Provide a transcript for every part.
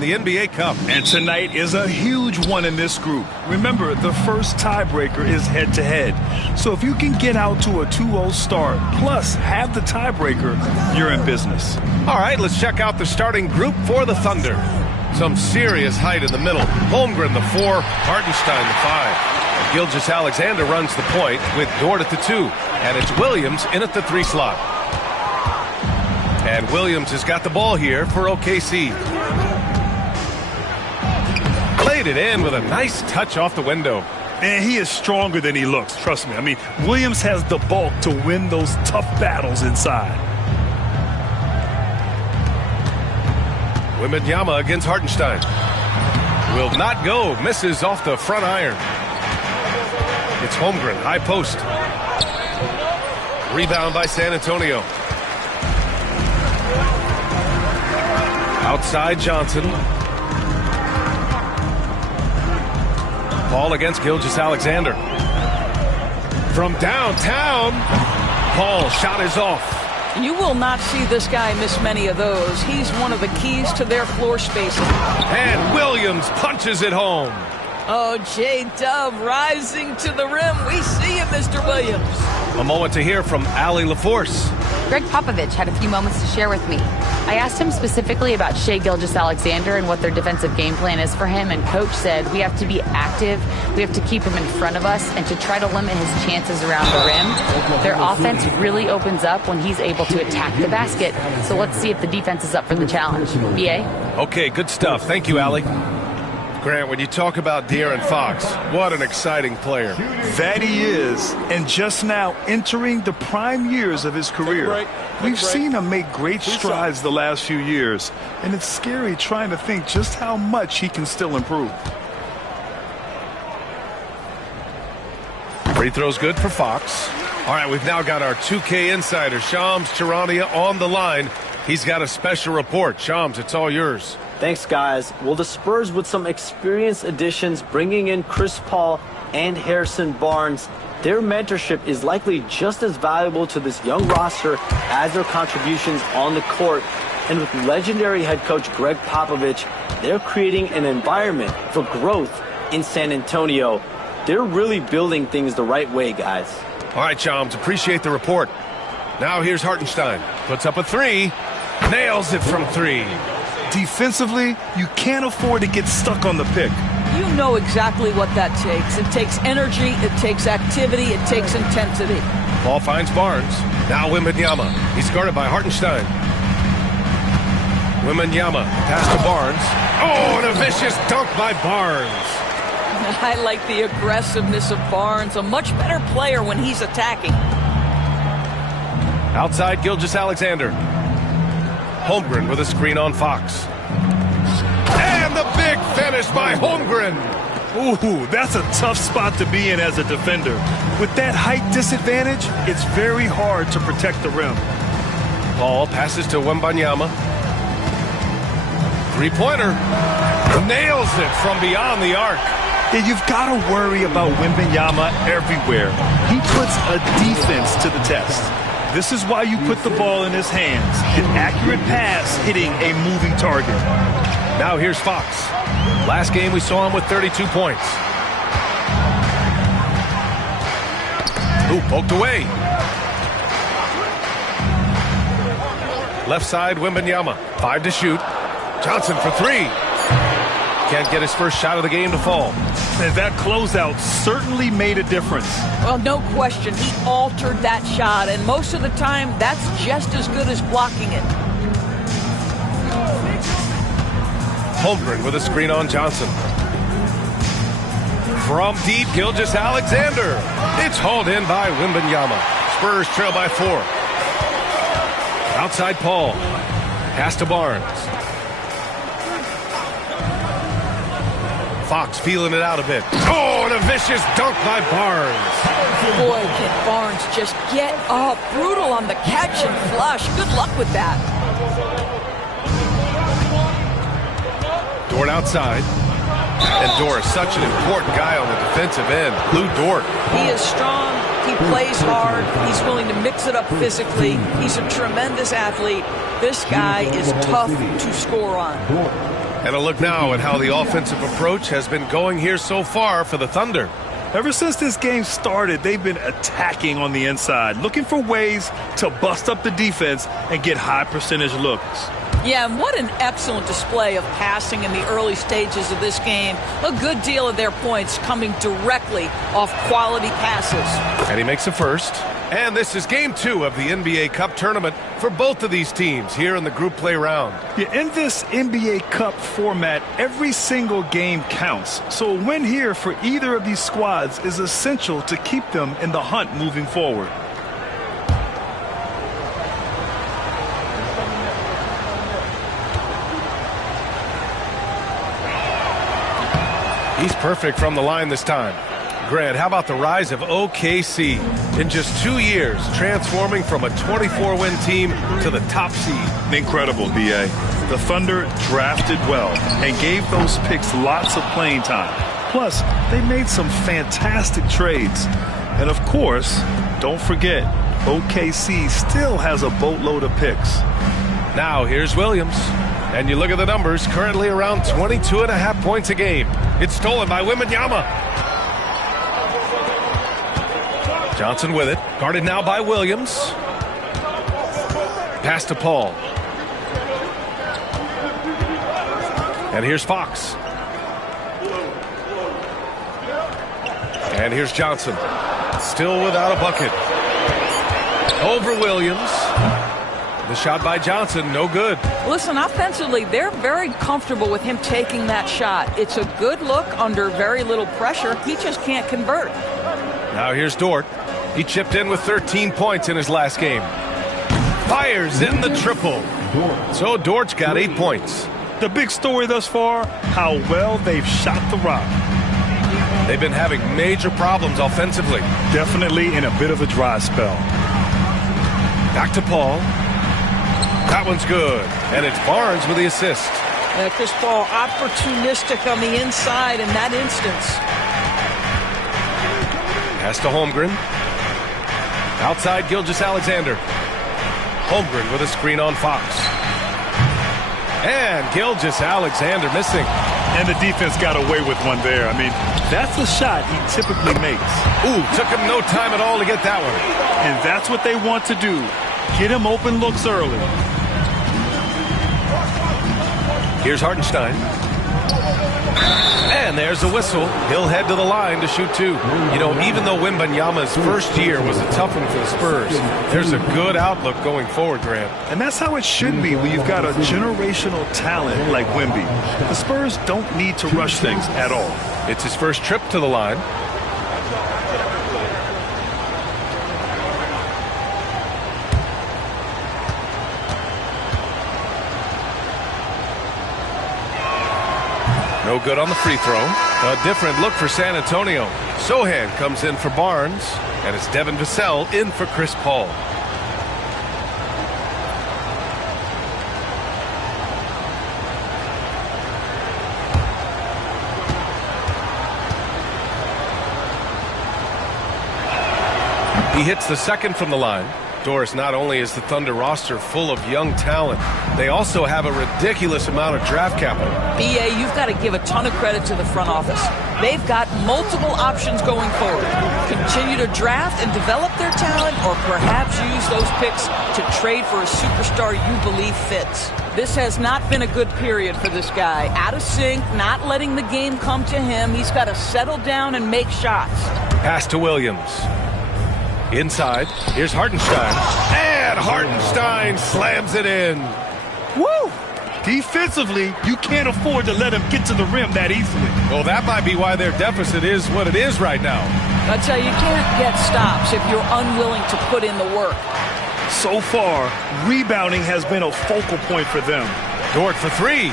the NBA Cup. And tonight is a huge one in this group. Remember, the first tiebreaker is head-to-head. So if you can get out to a 2-0 start, plus have the tiebreaker, you're in business. All right, let's check out the starting group for the Thunder. Some serious height in the middle. Holmgren, the 4, Hartenstein, the 5. Gilgeous-Alexander runs the point with Dort at the 2. And it's Williams in at the 3 slot. And Williams has got the ball here for OKC. Laid it in with a nice touch off the window. And he is stronger than he looks, trust me. I mean, Williams has the bulk to win those tough battles inside. Wembanyama against Hartenstein. Will not go. Misses off the front iron. It's Holmgren, high post. Rebound by San Antonio. Outside Johnson. Paul against Gilgeous-Alexander. From downtown, Paul shot is off. You will not see this guy miss many of those. He's one of the keys to their floor spacing. And Williams punches it home. Oh, J-Dub rising to the rim. We see him, Mr. Williams. A moment to hear from Allie LaForce. Greg Popovich had a few moments to share with me. I asked him specifically about Shai Gilgeous-Alexander and what their defensive game plan is for him, and Coach said we have to be active, we have to keep him in front of us, and to try to limit his chances around the rim. Their offense really opens up when he's able to attack the basket, so let's see if the defense is up for the challenge. B.A.? Okay, good stuff. Thank you, Allie. Grant, when you talk about De'Aaron Fox, what an exciting player. That he is, and just now entering the prime years of his career. We've seen him make great strides the last few years, and it's scary trying to think just how much he can still improve. Free throw's good for Fox. All right, we've now got our 2K insider, Shams Charania, on the line. He's got a special report. Shams, it's all yours. Thanks, guys. Well, the Spurs, with some experienced additions, bringing in Chris Paul and Harrison Barnes, their mentorship is likely just as valuable to this young roster as their contributions on the court. And with legendary head coach Greg Popovich, they're creating an environment for growth in San Antonio. They're really building things the right way, guys. All right, Shams, appreciate the report. Now here's Hartenstein. Puts up a 3. Nails it from 3. Defensively, you can't afford to get stuck on the pick. You know exactly what that takes. It takes energy, it takes activity, it takes intensity. Ball finds Barnes. Now Wembanyama. He's guarded by Hartenstein. Wembanyama, pass to Barnes. Oh, and a vicious dunk by Barnes. I like the aggressiveness of Barnes. A much better player when he's attacking. Outside Gilgeous-Alexander. Holmgren with a screen on Fox. And the big finish by Holmgren. Ooh, that's a tough spot to be in as a defender. With that height disadvantage, it's very hard to protect the rim. Paul passes to Wembanyama. Three-pointer. Nails it from beyond the arc. Yeah, you've got to worry about Wembanyama everywhere. He puts a defense to the test. This is why you put the ball in his hands. An accurate pass hitting a moving target. Now here's Fox. Last game we saw him with 32 points. Ooh, poked away. Left side, Wembanyama. 5 to shoot. Johnson for 3. Can't get his first shot of the game to fall. And that closeout certainly made a difference. Well, no question. He altered that shot, and most of the time, that's just as good as blocking it. Holmgren with a screen on Johnson. From deep, Gilgeous-Alexander. It's hauled in by Wembanyama. Spurs trail by 4. Outside Paul. Pass to Barnes. Fox feeling it out a bit. Oh, and a vicious dunk by Barnes. Boy, can Barnes just get up. Brutal on the catch and flush. Good luck with that. Dort outside. And Dort is such an important guy on the defensive end. Lou Dort. He is strong. He plays hard. He's willing to mix it up physically. He's a tremendous athlete. This guy is tough to score on. And a look now at how the offensive approach has been going here so far for the Thunder. Ever since this game started, they've been attacking on the inside, looking for ways to bust up the defense and get high percentage looks. Yeah, and what an excellent display of passing in the early stages of this game. A good deal of their points coming directly off quality passes. And he makes a first. And this is game 2 of the NBA Cup tournament for both of these teams here in the group play round. Yeah, in this NBA Cup format, every single game counts. So a win here for either of these squads is essential to keep them in the hunt moving forward. He's perfect from the line this time. Grant, how about the rise of OKC? In just 2 years, transforming from a 24-win team to the top seed. Incredible, B.A. The Thunder drafted well and gave those picks lots of playing time. Plus, they made some fantastic trades. And of course, don't forget, OKC still has a boatload of picks. Now, here's Williams. And you look at the numbers, currently around 22.5 points a game. It's stolen by Wembanyama. Johnson with it. Guarded now by Williams. Pass to Paul. And here's Fox. And here's Johnson. Still without a bucket. Over Williams. The shot by Johnson, no good. Listen, offensively, they're very comfortable with him taking that shot. It's a good look under very little pressure. He just can't convert. Now here's Dort. He chipped in with 13 points in his last game. Fires in the triple. So Dort's got 8 points. The big story thus far, how well they've shot the rock. They've been having major problems offensively. Definitely in a bit of a dry spell. Back to Paul. That one's good. And it's Barnes with the assist. Chris Paul opportunistic on the inside in that instance. Pass to Holmgren. Outside Gilgeous-Alexander. Holmgren with a screen on Fox. And Gilgeous-Alexander missing. And the defense got away with one there. I mean, that's a shot he typically makes. Ooh, took him no time at all to get that one. And that's what they want to do. Get him open looks early. Here's Hartenstein. And there's a whistle. He'll head to the line to shoot 2. You know, even though Wembanyama's first year was a tough one for the Spurs, there's a good outlook going forward, Grant. And that's how it should be when you've got a generational talent like Wemby. The Spurs don't need to rush things at all. It's his first trip to the line. No good on the free throw. A different look for San Antonio. Sohan comes in for Barnes, and it's Devin Vassell in for Chris Paul. He hits the second from the line. Doris, not only is the Thunder roster full of young talent, they also have a ridiculous amount of draft capital. BA, you've got to give a ton of credit to the front office. They've got multiple options going forward. Continue to draft and develop their talent, or perhaps use those picks to trade for a superstar you believe fits. This has not been a good period for this guy. Out of sync, not letting the game come to him. He's got to settle down and make shots. Pass to Williams. Inside, here's Hartenstein. And Hartenstein slams it in. Woo! Defensively, you can't afford to let him get to the rim that easily. Well, that might be why their deficit is what it is right now. I tell you, you can't get stops if you're unwilling to put in the work. So far, rebounding has been a focal point for them. Dort for 3.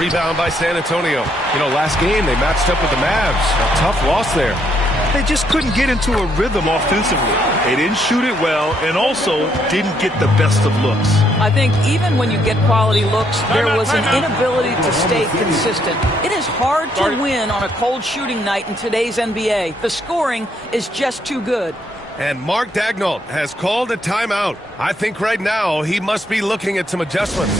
Rebound by San Antonio. You know, last game they matched up with the Mavs. A tough loss there. They just couldn't get into a rhythm offensively. They didn't shoot it well and also didn't get the best of looks. I think even when you get quality looks, there was an inability to stay consistent. It is hard to win on a cold shooting night in today's NBA. The scoring is just too good. And Mark Daigneault has called a timeout. I think right now he must be looking at some adjustments.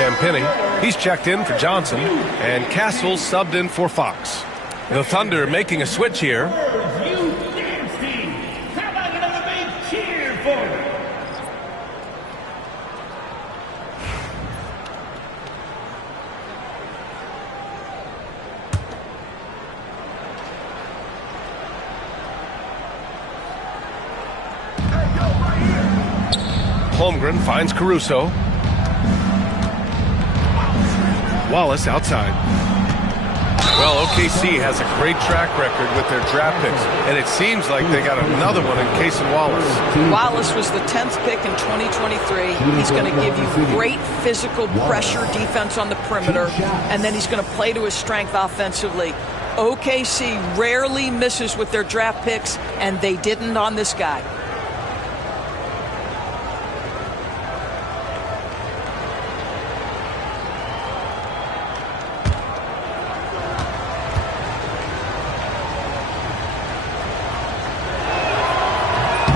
Champagnie. He's checked in for Johnson, and Castle subbed in for Fox. The Thunder making a switch here. Holmgren finds Caruso. Wallace outside. Well, OKC has a great track record with their draft picks, and it seems like they got another one in Cason Wallace. Wallace was the 10th pick in 2023. He's going to give you great physical pressure defense on the perimeter, and then he's going to play to his strength offensively. OKC rarely misses with their draft picks, and they didn't on this guy.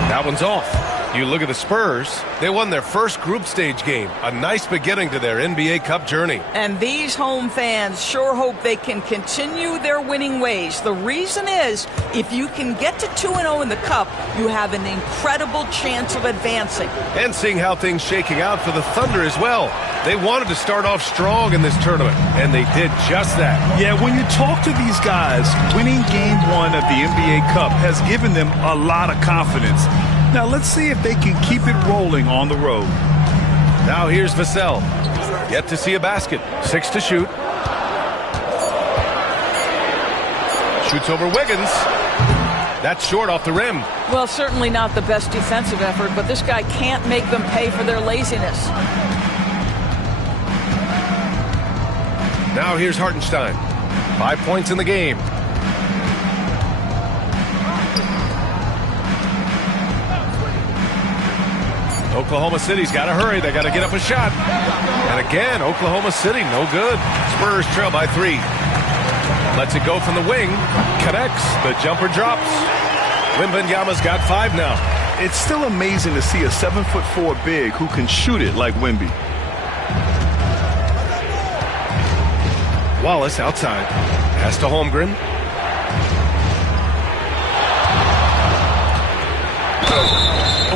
That one's off. You look at the Spurs, they won their first group stage game. A nice beginning to their NBA Cup journey. And these home fans sure hope they can continue their winning ways. The reason is, if you can get to 2-0 in the Cup, you have an incredible chance of advancing. And seeing how things shaking out for the Thunder as well. They wanted to start off strong in this tournament, and they did just that. Yeah, when you talk to these guys, winning Game 1 of the NBA Cup has given them a lot of confidence. Now let's see if they can keep it rolling on the road. Now here's Vassell. Yet to see a basket. 6 to shoot. Shoots over Wiggins. That's short off the rim. Well, certainly not the best defensive effort, but this guy can't make them pay for their laziness. Now here's Hartenstein. 5 points in the game. Oklahoma City's got to hurry. They got to get up a shot. And again, Oklahoma City, no good. Spurs trail by 3. Lets it go from the wing. Connects. The jumper drops. Wembanyama's got 5 now. It's still amazing to see a 7'4" big who can shoot it like Wemby. Wallace outside. Pass to Holmgren.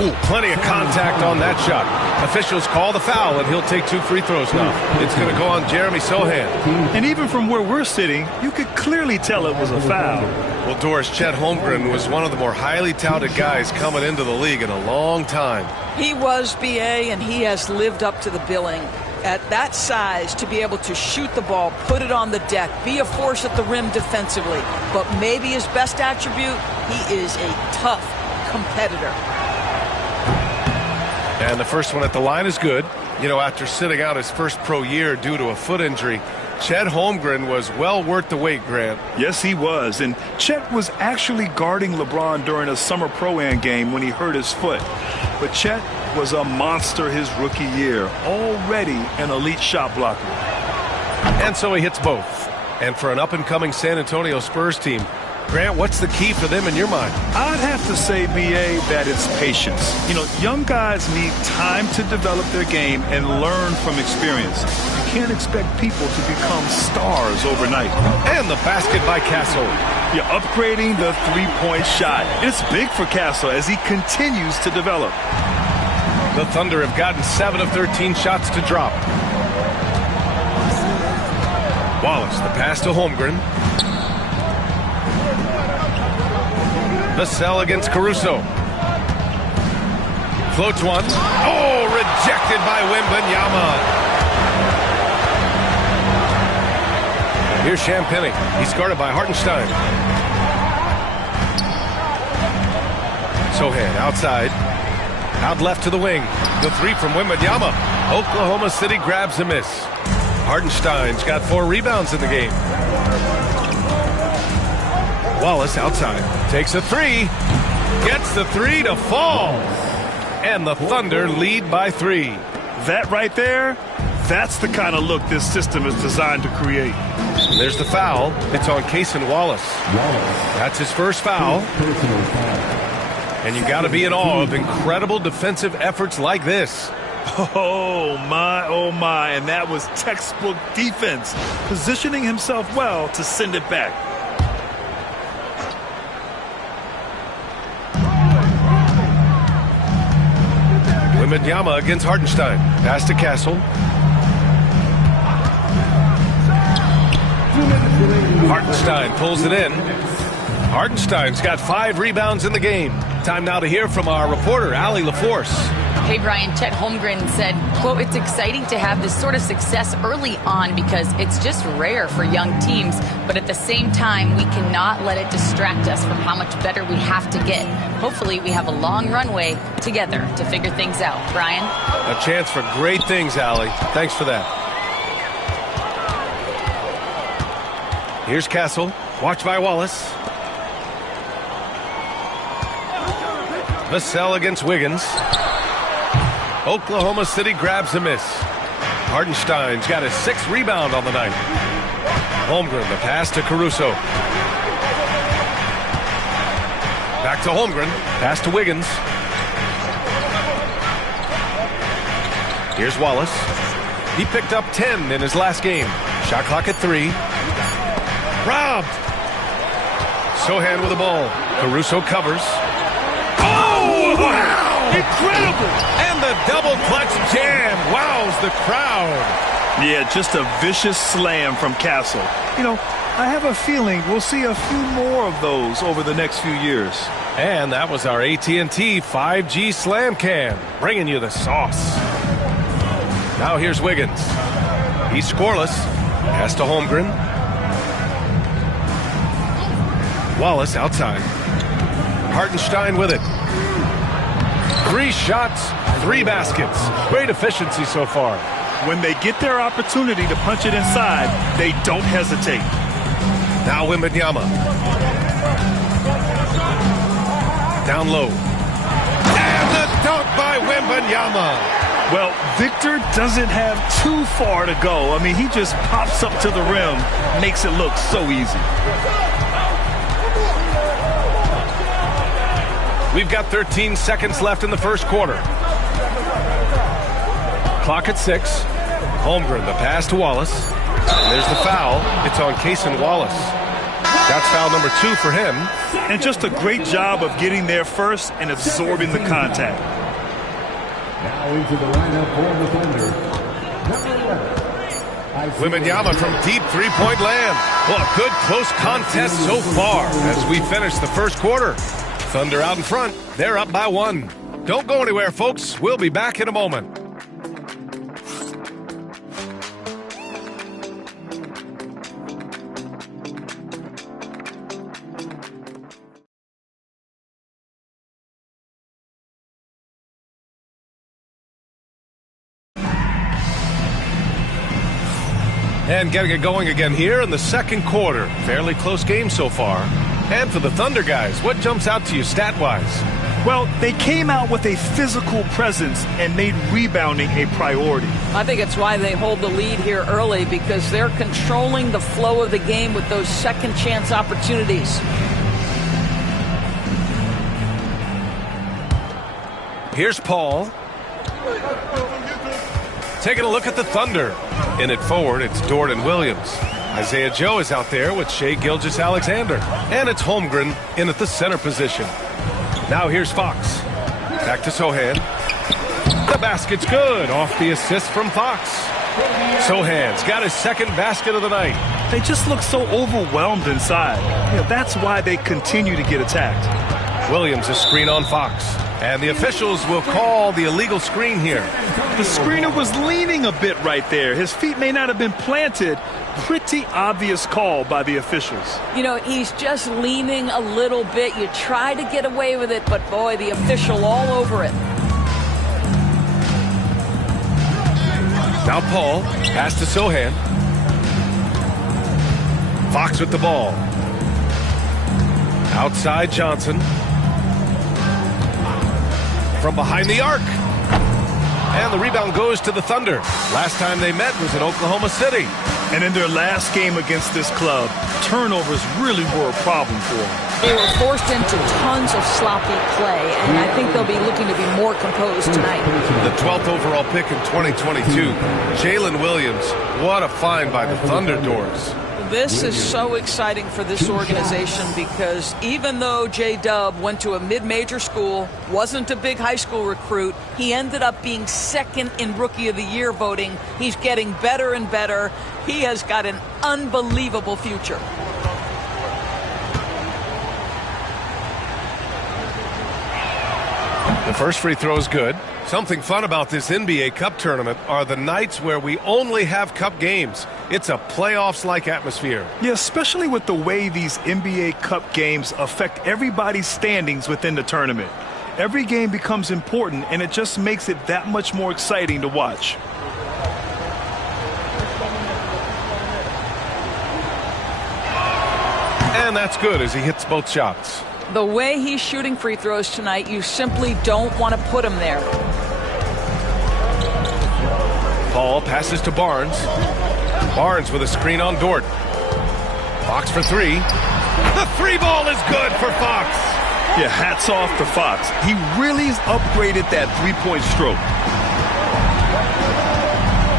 Oh, plenty of contact on that shot. Officials call the foul, and he'll take 2 free throws now. It's going to go on Jeremy Sohan. And even from where we're sitting, you could clearly tell it was a foul. Well, Doris, Chet Holmgren was one of the more highly touted guys coming into the league in a long time. He was, BA, and he has lived up to the billing. At that size, to be able to shoot the ball, put it on the deck, be a force at the rim defensively. But maybe his best attribute, he is a tough competitor. And the first one at the line is good. You know, after sitting out his first pro year due to a foot injury, Chet Holmgren was well worth the wait, Grant. Yes, he was. And Chet was actually guarding LeBron during a summer Pro-Am game when he hurt his foot. But Chet was a monster his rookie year, already an elite shot blocker. And so he hits both. And for an up-and-coming San Antonio Spurs team, Grant, what's the key for them in your mind? I'd have to say, B.A., that it's patience. You know, young guys need time to develop their game and learn from experience. You can't expect people to become stars overnight. And the basket by Castle. You're upgrading the three-point shot. It's big for Castle as he continues to develop. The Thunder have gotten 7 of 13 shots to drop. Wallace, the pass to Holmgren. Vassell against Caruso. Floats one. Oh, rejected by Wembanyama. Here's Champagnie. He's guarded by Hartenstein. Sohan outside. Out left to the wing. The 3 from Wembanyama. Oklahoma City grabs a miss. Hartenstein's got 4 rebounds in the game. Wallace outside. Takes a 3. Gets the 3 to fall. And the Thunder lead by 3. That right there, that's the kind of look this system is designed to create. There's the foul. It's on Cason Wallace. That's his first foul. And you got to be in awe of incredible defensive efforts like this. Oh, my, and that was textbook defense, positioning himself well to send it back. Wembanyama against Hartenstein. Pass to Castle. Hartenstein pulls it in. Hartenstein's got 5 rebounds in the game. Time now to hear from our reporter, Allie LaForce. Hey, Brian, Chet Holmgren said, quote, "It's exciting to have this sort of success early on because it's just rare for young teams. But at the same time, we cannot let it distract us from how much better we have to get. Hopefully, we have a long runway together to figure things out." Brian? A chance for great things, Allie. Thanks for that. Here's Castle. Watched by Wallace. Vassell against Wiggins. Oklahoma City grabs a miss. Hartenstein's got his 6th rebound on the night. Holmgren, the pass to Caruso. Back to Holmgren. Pass to Wiggins. Here's Wallace. He picked up 10 in his last game. Shot clock at 3. Robbed. Sohan with the ball. Caruso covers. Oh, wow! Incredible! And the double clutch jam wows the crowd. Yeah, just a vicious slam from Castle. You know, I have a feeling we'll see a few more of those over the next few years. And that was our AT&T 5G Slam Cam, bringing you the sauce. Now here's Wiggins. He's scoreless. Pass to Holmgren. Wallace outside. Hartenstein with it. 3 shots, 3 baskets. Great efficiency so far. When they get their opportunity to punch it inside, they don't hesitate. Now Wembanyama. Down low. And the dunk by Wembanyama. Well, Victor doesn't have too far to go. I mean, he just pops up to the rim, makes it look so easy. We've got 13 seconds left in the first quarter. Clock at 6. Holmgren, the pass to Wallace. And there's the foul. It's on Cason Wallace. That's foul number 2 for him. And just a great job of getting there first and absorbing the contact. Now into the lineup for the Thunder. Wembanyama from deep 3-point land. Well, a good close contest so far as we finish the first quarter. Thunder out in front. They're up by 1. Don't go anywhere, folks. We'll be back in a moment. And getting it going again here in the second quarter. Fairly close game so far. And for the Thunder guys, what jumps out to you stat-wise? Well, they came out with a physical presence and made rebounding a priority. I think it's why they hold the lead here early, because they're controlling the flow of the game with those second chance opportunities. Here's Paul. Taking a look at the Thunder. In it forward, it's Dort and Williams. Isaiah Joe is out there with Shai Gilgeous-Alexander. And it's Holmgren in at the center position. Now here's Fox. Back to Sohan. The basket's good off the assist from Fox. Sohan's got his second basket of the night. They just look so overwhelmed inside. You know, that's why they continue to get attacked. Williams is screen on Fox. And the officials will call the illegal screen here. The screener was leaning a bit right there. His feet may not have been planted. Pretty obvious call by the officials. You know, he's just leaning a little bit. You try to get away with it, but boy, the official all over it. Now Paul, pass to Sohan. Fox with the ball. Outside Johnson. From behind the arc. And the rebound goes to the Thunder. Last time they met was in Oklahoma City. And in their last game against this club, turnovers really were a problem for them. They were forced into tons of sloppy play, and I think they'll be looking to be more composed tonight. The 12th overall pick in 2022, Jalen Williams. What a find by the Thunderdoors. This is so exciting for this organization because even though J-Dub went to a mid-major school, wasn't a big high school recruit, he ended up being second in Rookie of the Year voting. He's getting better and better. He has got an unbelievable future. The first free throw is good. Something fun about this NBA Cup tournament are the nights where we only have Cup games. It's a playoffs-like atmosphere. Yeah, especially with the way these NBA Cup games affect everybody's standings within the tournament. Every game becomes important, and it just makes it that much more exciting to watch. And that's good as he hits both shots. The way he's shooting free throws tonight, you simply don't want to put him there. Paul passes to Barnes. Barnes with a screen on Dort. Fox for three. The three ball is good for Fox. Yeah, hats off to Fox. He really upgraded that three-point stroke.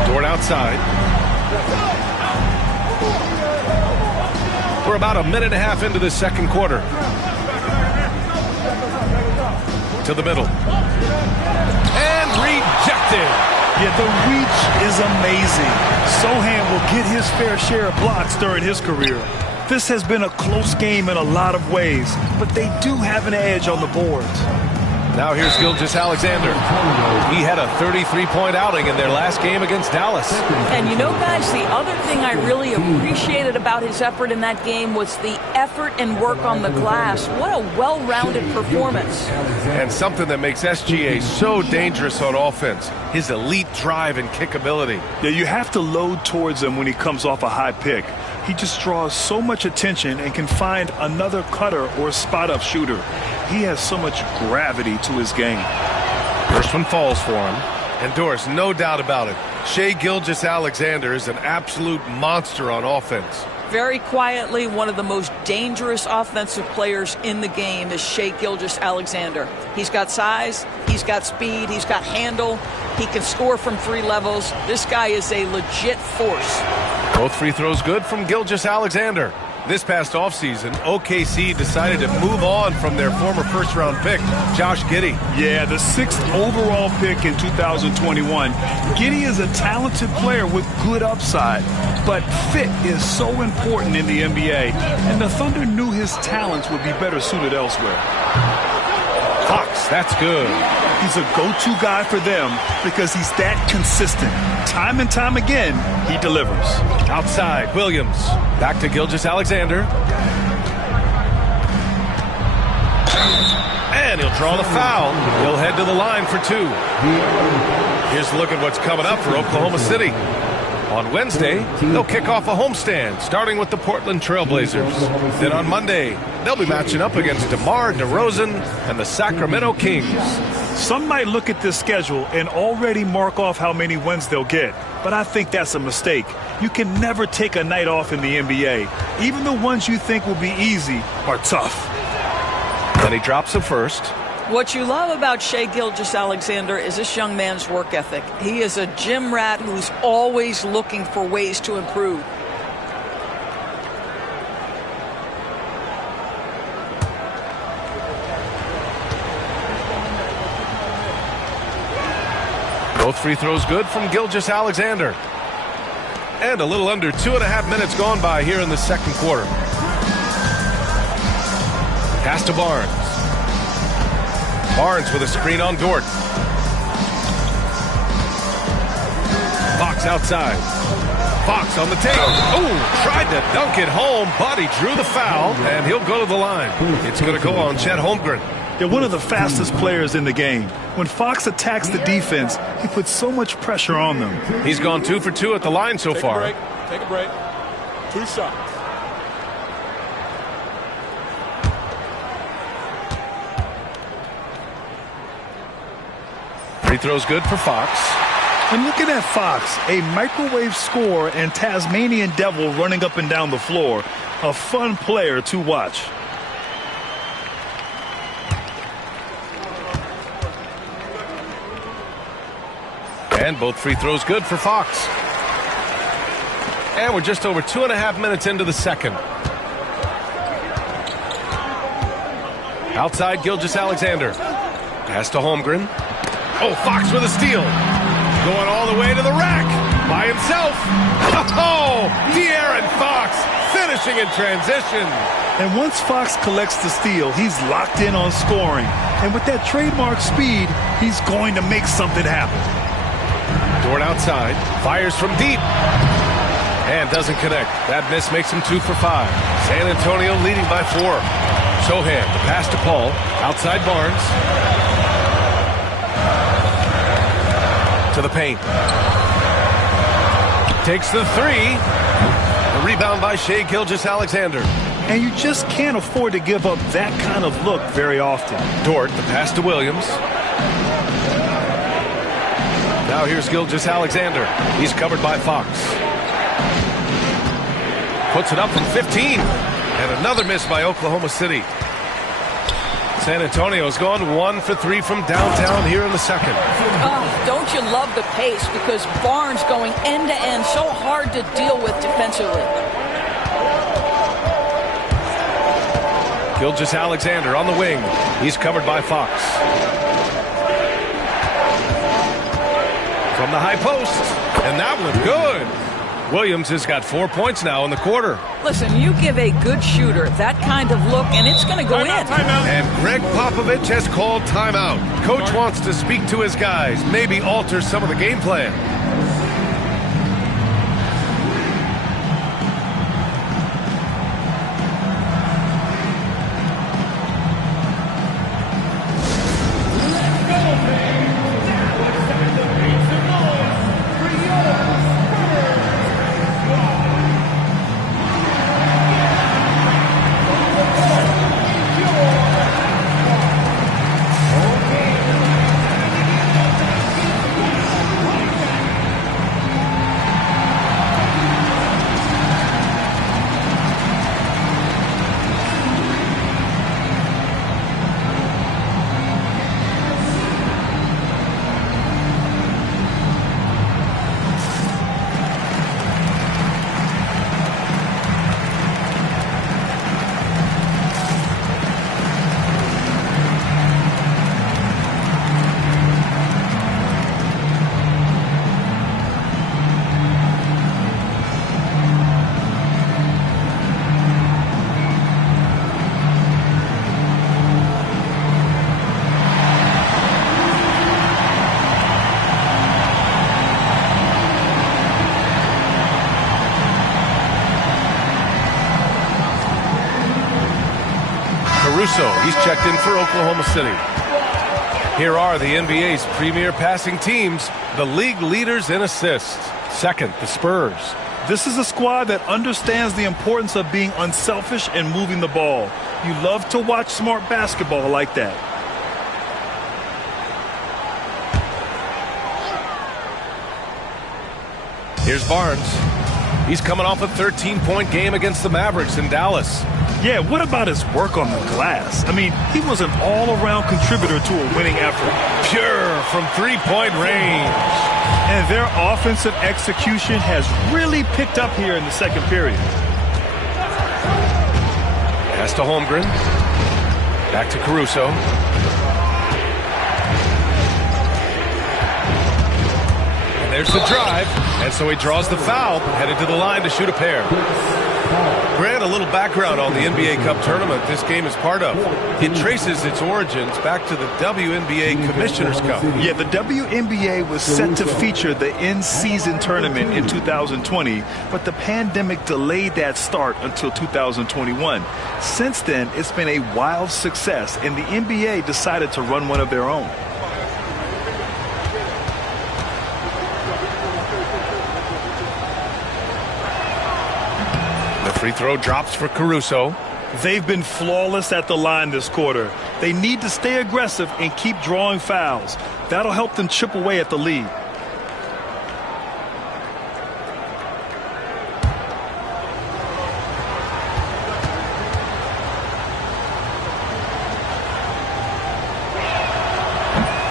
Dort outside. We're about a minute and a half into the second quarter. To the middle. And rejected. Yeah, the reach is amazing. Sohan will get his fair share of blocks during his career. This has been a close game in a lot of ways, but they do have an edge on the boards. Now here's Gilgeous-Alexander. He had a 33-point outing in their last game against Dallas. And you know, guys, the other thing I really appreciated about his effort in that game was the effort and work on the glass. What a well-rounded performance. And something that makes SGA so dangerous on offense, his elite drive and kickability. Yeah, you have to load towards him when he comes off a high pick. He just draws so much attention and can find another cutter or spot-up shooter. He has so much gravity to his game. First one falls for him. And Doris, no doubt about it, Shai Gilgeous-Alexander is an absolute monster on offense. Very quietly, one of the most dangerous offensive players in the game is Shai Gilgeous-Alexander. He's got size, he's got speed, he's got handle, he can score from three levels. This guy is a legit force. Both free throws good from Gilgeous-Alexander. This past offseason, OKC decided to move on from their former first-round pick, Josh Giddey. Yeah, the 6th overall pick in 2021. Giddey is a talented player with good upside, but fit is so important in the NBA, and the Thunder knew his talents would be better suited elsewhere. Fox, that's good. He's a go-to guy for them because he's that consistent. Time and time again, he delivers. Outside, Williams. Back to Gilgeous-Alexander. And he'll draw the foul. He'll head to the line for two. Here's a look at what's coming up for Oklahoma City. On Wednesday, they'll kick off a homestand, starting with the Portland Trailblazers. Then on Monday, they'll be matching up against DeMar DeRozan and the Sacramento Kings. Some might look at this schedule and already mark off how many wins they'll get, but I think that's a mistake. You can never take a night off in the NBA. Even the ones you think will be easy are tough. Then he drops the first. What you love about Shai Gilgeous-Alexander is this young man's work ethic. He is a gym rat who's always looking for ways to improve. Both free throws good from Gilgeous-Alexander. And a little under 2.5 minutes gone by here in the second quarter. Pass to Barnes. Barnes with a screen on Dort. Fox outside. Fox on the take. Oh, tried to dunk it home, but he drew the foul, and he'll go to the line. It's going to go on Chet Holmgren. They're one of the fastest players in the game. When Fox attacks the defense, he puts so much pressure on them. He's gone 2 for 2 at the line so far. Take a break. 2 shots. Free throw's good for Fox. And looking at Fox, a microwave scorer and Tasmanian devil running up and down the floor. A fun player to watch. And both free throws good for Fox. And we're just over 2.5 minutes into the second. Outside, Gilgeous-Alexander. Pass to Holmgren. Oh, Fox with a steal. Going all the way to the rack by himself. Oh, De'Aaron Fox finishing in transition. And once Fox collects the steal, he's locked in on scoring. And with that trademark speed, he's going to make something happen. Dort outside, fires from deep. And doesn't connect. That miss makes him 2 for 5. San Antonio leading by 4. Sohan, the pass to Paul. Outside Barnes. To the paint. Takes the 3. The rebound by Shai Gilgeous-Alexander. And you just can't afford to give up that kind of look very often. Dort, the pass to Williams. Now here's Gilgeous-Alexander. He's covered by Fox. Puts it up from 15. And another miss by Oklahoma City. San Antonio's gone 1 for 3 from downtown here in the second. Oh, don't you love the pace? Because Barnes going end to end, so hard to deal with defensively. Gilgeous-Alexander on the wing. He's covered by Fox. From the high post. And that one good. Williams has got 4 points now in the quarter. Listen, you give a good shooter that kind of look, and it's going to go in. And Greg Popovich has called timeout. Coach wants to speak to his guys, maybe alter some of the game plan. Caruso, he's checked in for Oklahoma City. Here are the NBA's premier passing teams, the league leaders in assists. Second, the Spurs. This is a squad that understands the importance of being unselfish and moving the ball. You love to watch smart basketball like that. Here's Barnes. He's coming off a 13-point game against the Mavericks in Dallas. Yeah, what about his work on the glass? I mean, he was an all-around contributor to a winning effort. Pure from three-point range. And their offensive execution has really picked up here in the second period. Pass to Holmgren. Back to Caruso. And there's the drive. And so he draws the foul, headed to the line to shoot a pair. Grant, a little background on the NBA Cup tournament this game is part of. It traces its origins back to the WNBA Commissioner's Cup. Yeah, the WNBA was set to feature the in-season tournament in 2020, but the pandemic delayed that start until 2021. Since then, it's been a wild success, and the NBA decided to run one of their own. Free throw drops for Caruso. They've been flawless at the line this quarter. They need to stay aggressive and keep drawing fouls. That'll help them chip away at the lead.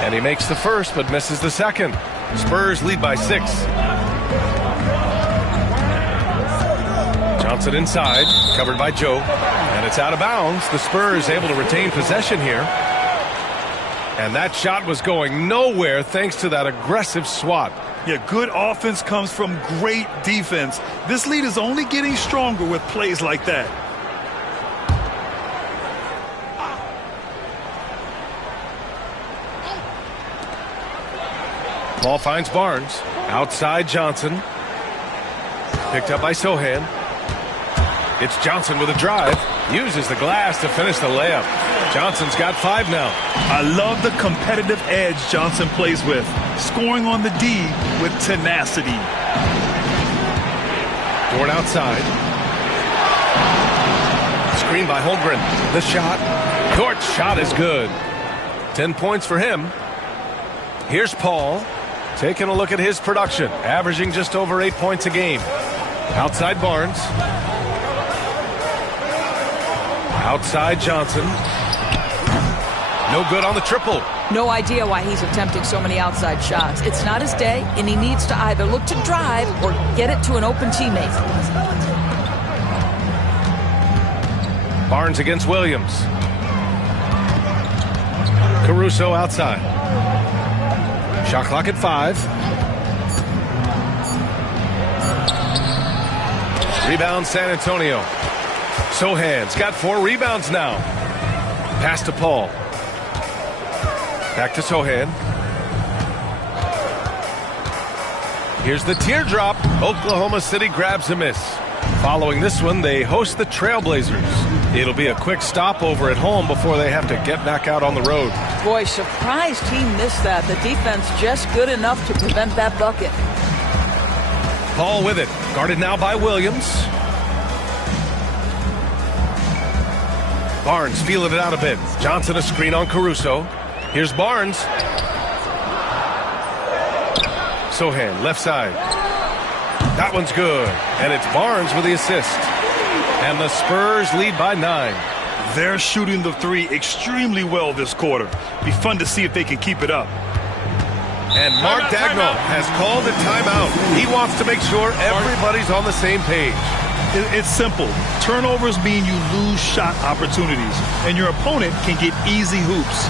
And he makes the first, but misses the second. Spurs lead by 6. Johnson inside, covered by Joe. And it's out of bounds. The Spurs able to retain possession here. And that shot was going nowhere thanks to that aggressive swat. Yeah, good offense comes from great defense. This lead is only getting stronger with plays like that. Ball finds Barnes. Outside Johnson. Picked up by Sohan. It's Johnson with a drive. Uses the glass to finish the layup. Johnson's got 5 now. I love the competitive edge Johnson plays with. Scoring on the D with tenacity. Dort outside. Screen by Holmgren. The shot. Dort's shot is good. 10 points for him. Here's Paul. Taking a look at his production. Averaging just over 8 points a game. Outside Barnes. Outside Johnson. No good on the triple. No idea why he's attempting so many outside shots. It's not his day, and he needs to either look to drive or get it to an open teammate. Barnes against Williams. Caruso outside. Shot clock at 5. Rebound San Antonio. Sohan's got 4 rebounds now. Pass to Paul. Back to Sohan. Here's the teardrop. Oklahoma City grabs a miss. Following this one, they host the Trailblazers. It'll be a quick stopover at home before they have to get back out on the road. Boy, surprised he missed that. The defense just good enough to prevent that bucket. Paul with it. Guarded now by Williams. Barnes feeling it out a bit. Johnson a screen on Caruso. Here's Barnes. Sohan, left side. That one's good. And it's Barnes with the assist. And the Spurs lead by 9. They're shooting the 3 extremely well this quarter. Be fun to see if they can keep it up. And Mark Daigneault has called a timeout. He wants to make sure everybody's on the same page. It's simple. Turnovers mean you lose shot opportunities, and your opponent can get easy hoops.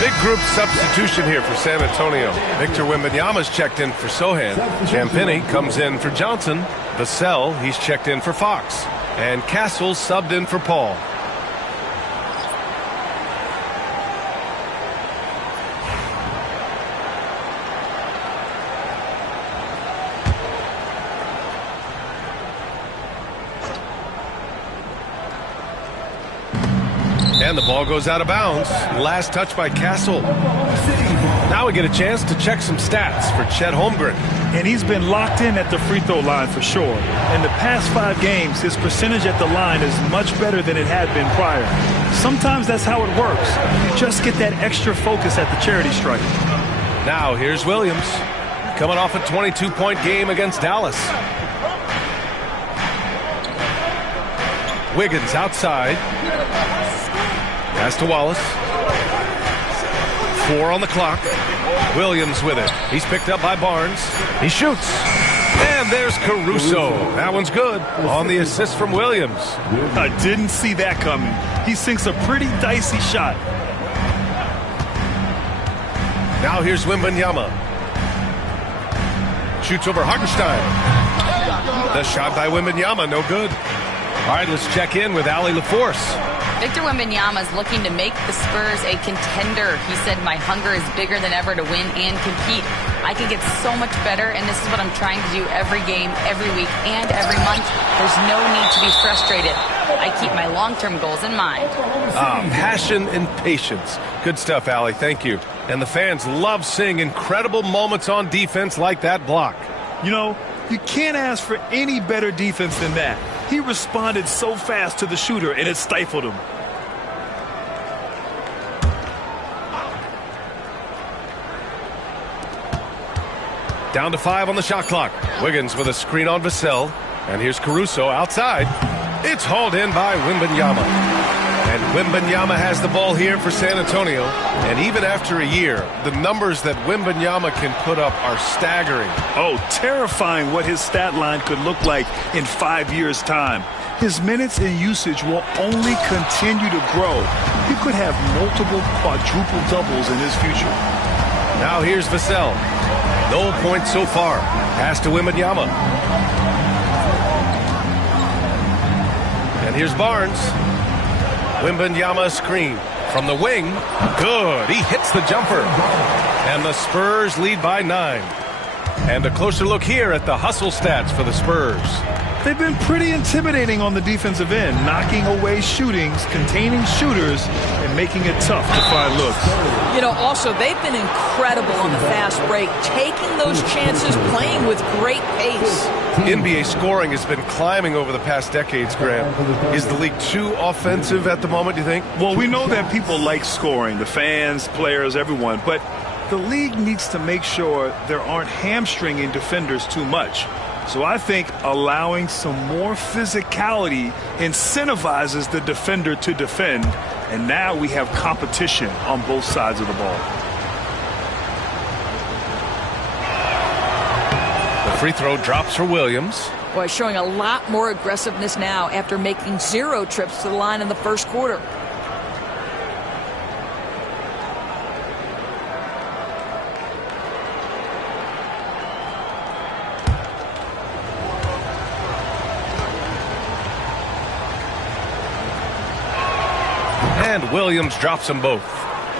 Big group substitution here for San Antonio. Victor Wembanyama's checked in for Sohan. Champagnie comes in for Johnson. Vassell, he's checked in for Fox. And Castle subbed in for Paul. And the ball goes out of bounds. Last touch by Castle. Now we get a chance to check some stats for Chet Holmgren. And he's been locked in at the free throw line for sure. In the past 5 games, his percentage at the line is much better than it had been prior. Sometimes that's how it works. You just get that extra focus at the charity stripe. Now here's Williams. Coming off a 22-point game against Dallas. Wiggins outside. Pass to Wallace. 4 on the clock. Williams with it. He's picked up by Barnes. He shoots. And there's Caruso. That one's good on the assist from Williams. I didn't see that coming. He sinks a pretty dicey shot. Now here's Wembanyama. Shoots over Hartenstein. The shot by Wembanyama, no good. All right, let's check in with Allie LaForce. Victor Wembanyama is looking to make the Spurs a contender. He said, my hunger is bigger than ever to win and compete. I can get so much better, and this is what I'm trying to do every game, every week, and every month. There's no need to be frustrated. I keep my long-term goals in mind. Passion and patience. Good stuff, Allie. Thank you. And the fans love seeing incredible moments on defense like that block. You know, you can't ask for any better defense than that. He responded so fast to the shooter, and it stifled him. Down to 5 on the shot clock. Wiggins with a screen on Vassell. And here's Caruso outside. It's hauled in by Wembanyama. And Wembanyama has the ball here for San Antonio. And even after a year, the numbers that Wembanyama can put up are staggering. Oh, terrifying what his stat line could look like in 5 years' time. His minutes and usage will only continue to grow. He could have multiple quadruple doubles in his future. Now here's Vassell. No points so far. Pass to Wembanyama. And here's Barnes. Wembanyama screen from the wing. Good. He hits the jumper. And the Spurs lead by 9. And a closer look here at the hustle stats for the Spurs. They've been pretty intimidating on the defensive end, knocking away shootings, containing shooters, and making it tough to find looks. You know, also, they've been incredible on the fast break, taking those chances, playing with great pace. NBA scoring has been climbing over the past decades, Grant. Is the league too offensive at the moment, do you think? Well, we know that people like scoring, the fans, players, everyone, but the league needs to make sure there aren't hamstringing defenders too much. So I think allowing some more physicality incentivizes the defender to defend, and now we have competition on both sides of the ball. The free throw drops for Williams. Boy, showing a lot more aggressiveness now after making 0 trips to the line in the first quarter. And Williams drops them both.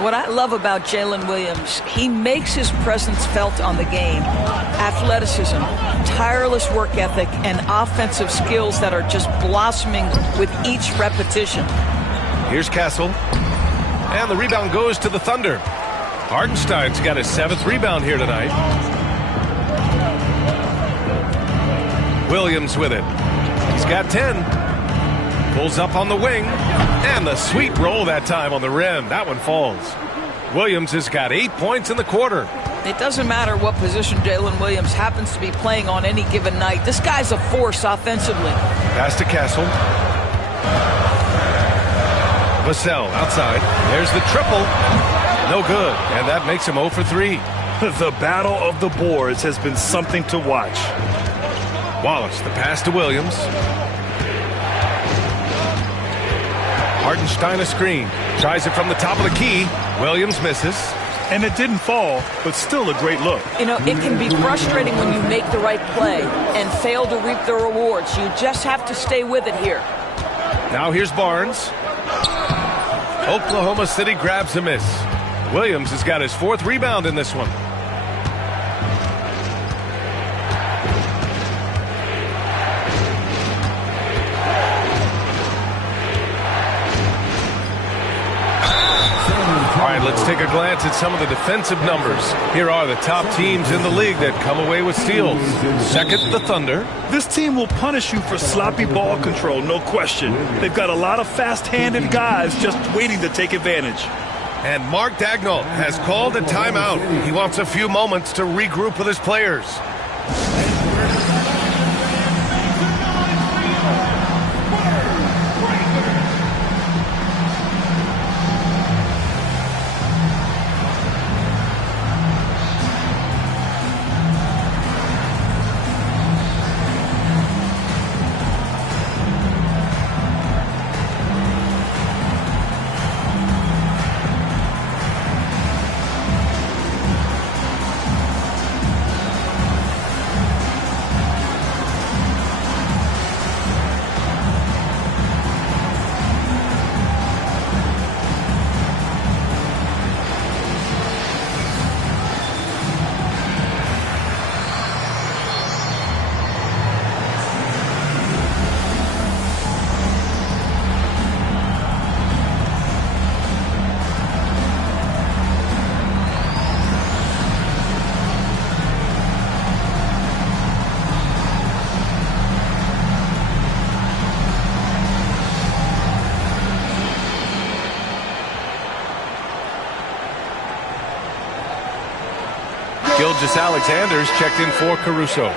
What I love about Jalen Williams, he makes his presence felt on the game. Athleticism, tireless work ethic, and offensive skills that are just blossoming with each repetition. Here's Castle. And the rebound goes to the Thunder. Hartenstein's got his 7th rebound here tonight. Williams with it. He's got 10. Pulls up on the wing. And the sweet roll that time on the rim. That one falls. Williams has got 8 points in the quarter. It doesn't matter what position Jalen Williams happens to be playing on any given night. This guy's a force offensively. Pass to Castle. Vassell outside. There's the triple. No good. And that makes him 0 for 3. The battle of the boards has been something to watch. Wallace, the pass to Williams. Hartenstein a screen. Tries it from the top of the key. Williams misses. And it didn't fall, but still a great look. You know, it can be frustrating when you make the right play and fail to reap the rewards. You just have to stay with it here. Now here's Barnes. Oklahoma City grabs a miss. Williams has got his 4th rebound in this one. All right, let's take a glance at some of the defensive numbers. Here are the top teams in the league that come away with steals. Second, the Thunder. This team will punish you for sloppy ball control, no question. They've got a lot of fast-handed guys just waiting to take advantage. And Mark Daigneault has called a timeout. He wants a few moments to regroup with his players. Gilgeous-Alexander's checked in for Caruso.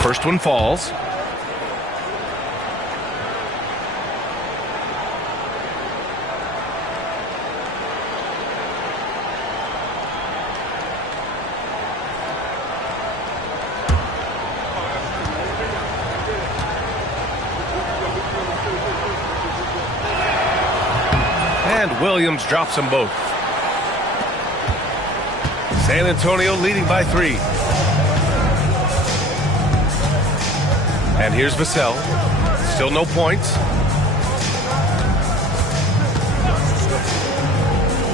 First one falls. And Williams drops them both. San Antonio leading by 3. And here's Vassell. Still no points.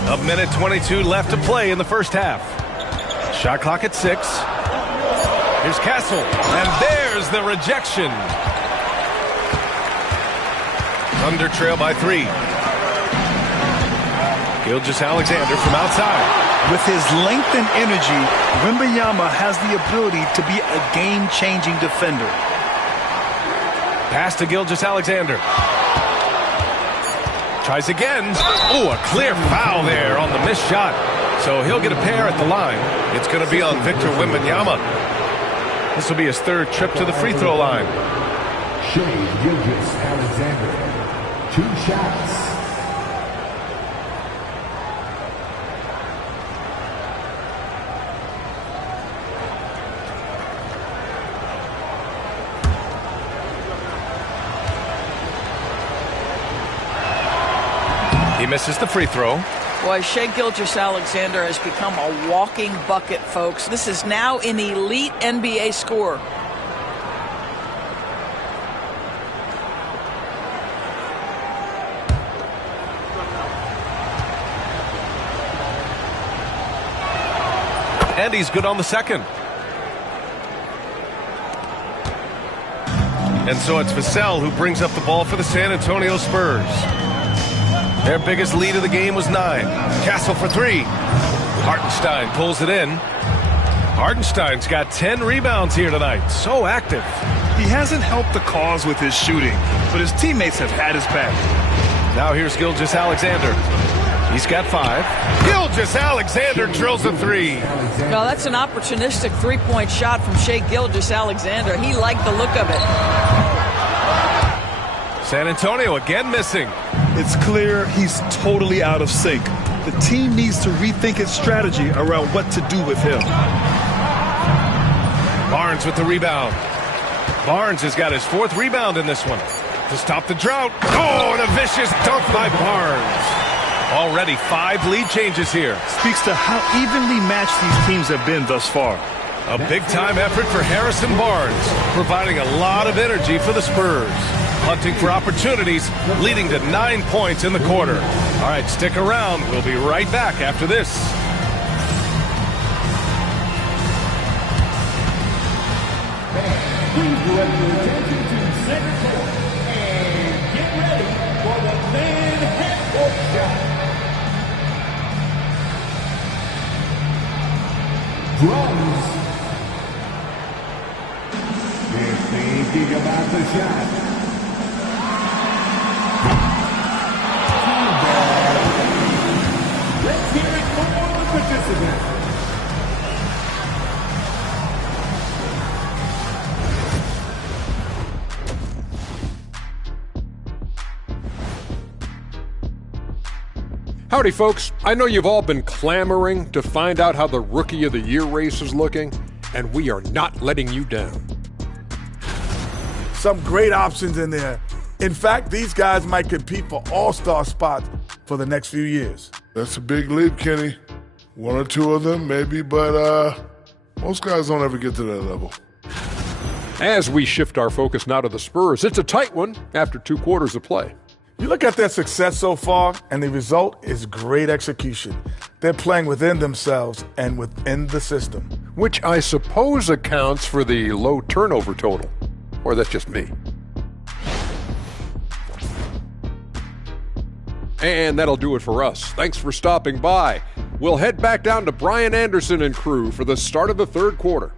A minute 22 left to play in the first half. Shot clock at 6. Here's Castle. And there's the rejection. Thunder trail by 3. Gilgeous-Alexander from outside. With his length and energy, Wembanyama has the ability to be a game-changing defender. Pass to Gilgeous-Alexander. Tries again. Oh, a clear foul there on the missed shot. So he'll get a pair at the line. It's going to be on Victor Wembanyama. This will be his 3rd trip to the free throw line. Shai Gilgeous-Alexander, 2 shots. He misses the free throw. Boy, Shai Gilgeous-Alexander has become a walking bucket, folks. This is now an elite NBA scorer. And he's good on the second. And so it's Vassell who brings up the ball for the San Antonio Spurs. Their biggest lead of the game was 9. Castle for 3. Hartenstein pulls it in. Hartenstein's got 10 rebounds here tonight. So active. He hasn't helped the cause with his shooting, but his teammates have had his back. Now here's Gilgeous-Alexander. He's got 5. Gilgeous-Alexander drills a 3. No, that's an opportunistic three-point shot from Shai Gilgeous-Alexander. He liked the look of it. San Antonio again missing. It's clear he's totally out of sync. The team needs to rethink its strategy around what to do with him. Barnes with the rebound. Barnes has got his 4th rebound in this one. To stop the drought. Oh, and a vicious dunk by Barnes. Already 5 lead changes here. Speaks to how evenly matched these teams have been thus far. A big-time effort for Harrison Barnes, providing a lot of energy for the Spurs. Hunting for opportunities, leading to 9 points in the quarter. All right, stick around. We'll be right back after this. Please direct your attention to center court and get ready for the man half-court shot. Drums. They're thinking about the shot. Let's hear it for the participants. Howdy, folks. I know you've all been clamoring to find out how the Rookie of the Year race is looking, and we are not letting you down. Some great options in there. In fact, these guys might compete for all-star spots for the next few years. That's a big leap, Kenny. 1 or 2 of them, maybe, but most guys don't ever get to that level. As we shift our focus now to the Spurs, it's a tight one after 2 quarters of play. You look at their success so far, and the result is great execution. They're playing within themselves and within the system. Which I suppose accounts for the low turnover total. Or that's just me. And that'll do it for us. Thanks for stopping by. We'll head back down to Brian Anderson and crew for the start of the third quarter.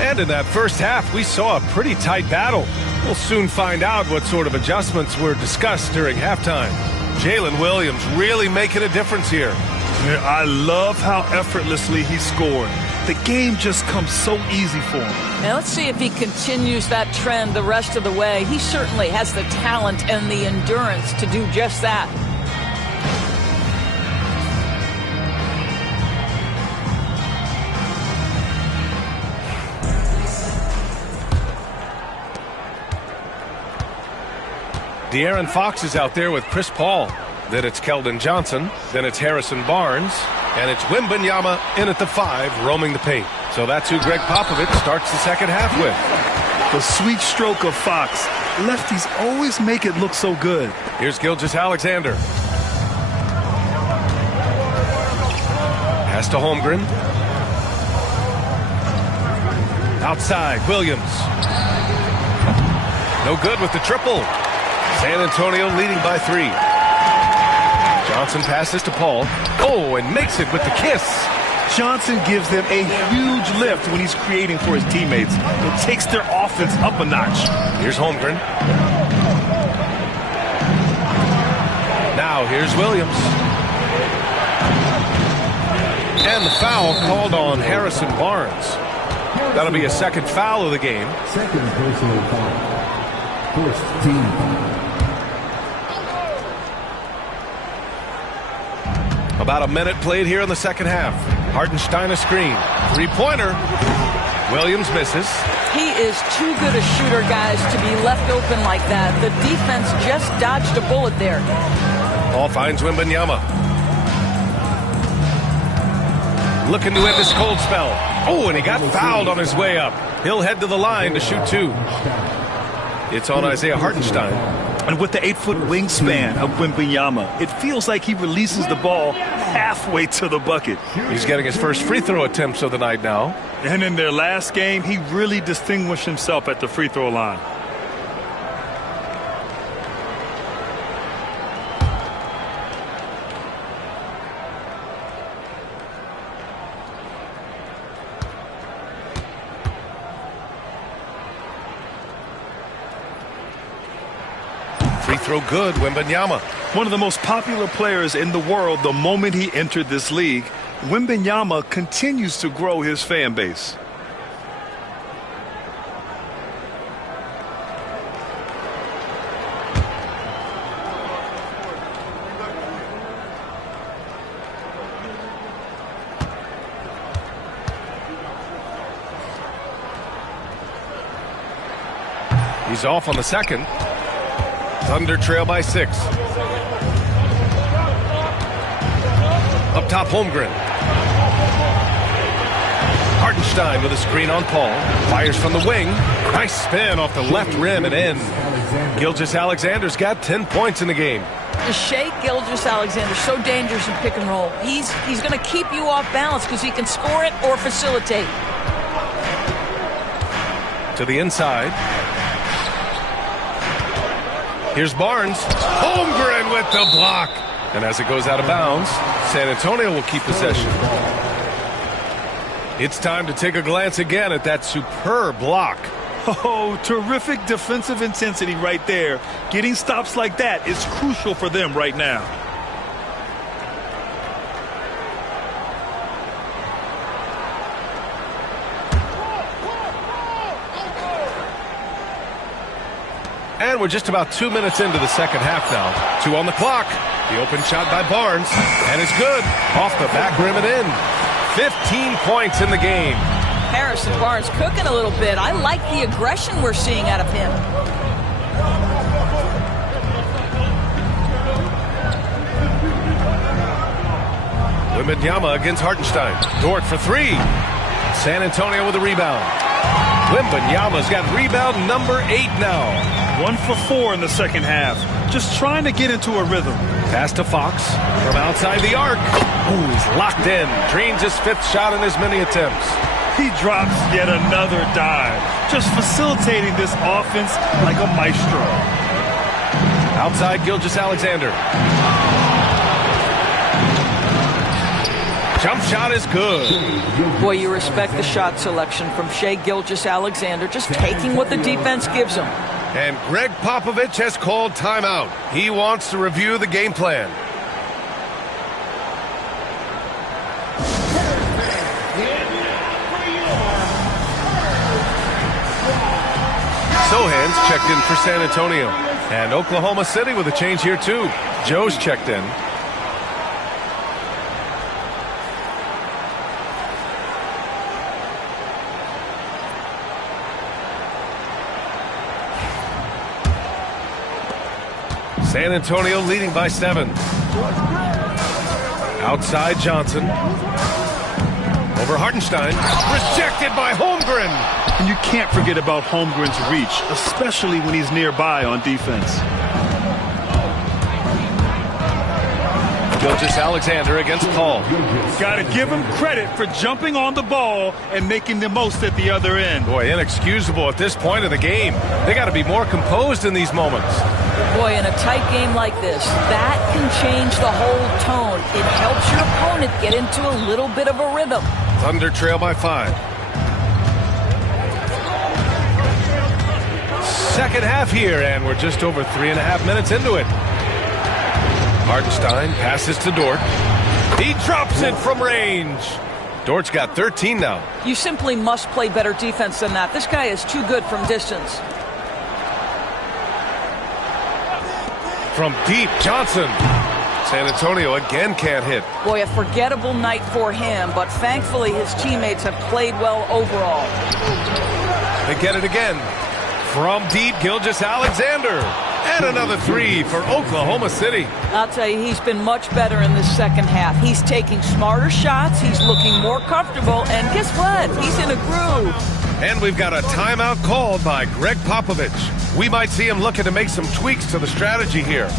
And in that first half, we saw a pretty tight battle. We'll soon find out what sort of adjustments were discussed during halftime. Jalen Williams really making a difference here. Yeah, I love how effortlessly he scored. The game just comes so easy for him. Now let's see if he continues that trend the rest of the way. He certainly has the talent and the endurance to do just that. De'Aaron Fox is out there with Chris Paul. Then it's Keldon Johnson. Then it's Harrison Barnes. And it's Wembanyama in at the 5, roaming the paint. So that's who Greg Popovich starts the second half with. The sweet stroke of Fox. Lefties always make it look so good. Here's Gilgeous-Alexander. Pass to Holmgren. Outside, Williams. No good with the triple. San Antonio leading by 3. Johnson passes to Paul. Oh, and makes it with the kiss. Johnson gives them a huge lift when he's creating for his teammates. It takes their offense up a notch. Here's Holmgren. Now here's Williams. And the foul called on Harrison Barnes. That'll be a second foul of the game. Second personal foul. First team foul. About a minute played here in the second half. Hartenstein a screen. Three-pointer. Williams misses. He is too good a shooter, guys, to be left open like that. The defense just dodged a bullet there. Ball finds Wembanyama. Looking to end this cold spell. Oh, and he got fouled on his way up. He'll head to the line to shoot 2. It's on Isaiah Hartenstein. And with the 8-foot wingspan of Wembanyama, it feels like he releases the ball halfway to the bucket. He's getting his first free throw attempts of the night now. And in their last game, he really distinguished himself at the free throw line. Free throw good, Wembanyama. One of the most popular players in the world the moment he entered this league, Wembanyama continues to grow his fan base. He's off on the second. Thunder trail by 6. Up top, Holmgren. Hartenstein with a screen on Paul. Fires from the wing. Nice spin off the left rim and in. Gilgeous-Alexander's got 10 points in the game. Shai Gilgeous-Alexander, so dangerous in pick and roll. He's going to keep you off balance because he can score it or facilitate. To the inside. Here's Barnes. Holmgren with the block. And as it goes out of bounds, San Antonio will keep possession. It's time to take a glance again at that superb block. Oh, terrific defensive intensity right there. Getting stops like that is crucial for them right now. And we're just about 2 minutes into the second half now. 2 on the clock. The open shot by Barnes. And it's good. Off the back rim and in. 15 points in the game. Harrison Barnes cooking a little bit. I like the aggression we're seeing out of him. Wembanyama against Hartenstein. Dort for 3. San Antonio with a rebound. Wembanyama's got rebound number 8 now. 1 for 4 in the second half. Just trying to get into a rhythm. Pass to Fox from outside the arc. Ooh, he's locked in. Drains his 5th shot in as many attempts. He drops yet another dive, just facilitating this offense like a maestro. Outside Gilgeous-Alexander. Jump shot is good. Boy, you respect the shot selection from Shai Gilgeous-Alexander, just taking what the defense gives him. And Greg Popovich has called timeout. He wants to review the game plan. Sochan's checked in for San Antonio. And Oklahoma City with a change here too. Joe's checked in. San Antonio leading by 7. Outside Johnson. Over Hartenstein. Rejected by Holmgren. And you can't forget about Holmgren's reach, especially when he's nearby on defense. Gilgeous-Alexander against Paul. Got to give him credit for jumping on the ball and making the most at the other end. Boy, inexcusable at this point of the game. They got to be more composed in these moments. Boy, in a tight game like this, that can change the whole tone. It helps your opponent get into a little bit of a rhythm. Thunder trail by 5. Second half here, and we're just over 3.5 minutes into it. Hartenstein passes to Dort. He drops it from range. Dort's got 13 now. You simply must play better defense than that. This guy is too good from distance. From deep, Johnson. San Antonio again can't hit. Boy, a forgettable night for him, but thankfully his teammates have played well overall. They get it again. From deep, Gilgeous-Alexander. And another 3 for Oklahoma City. I'll tell you, he's been much better in this second half. He's taking smarter shots. He's looking more comfortable. And guess what? He's in a groove. And we've got a timeout called by Greg Popovich. We might see him looking to make some tweaks to the strategy here.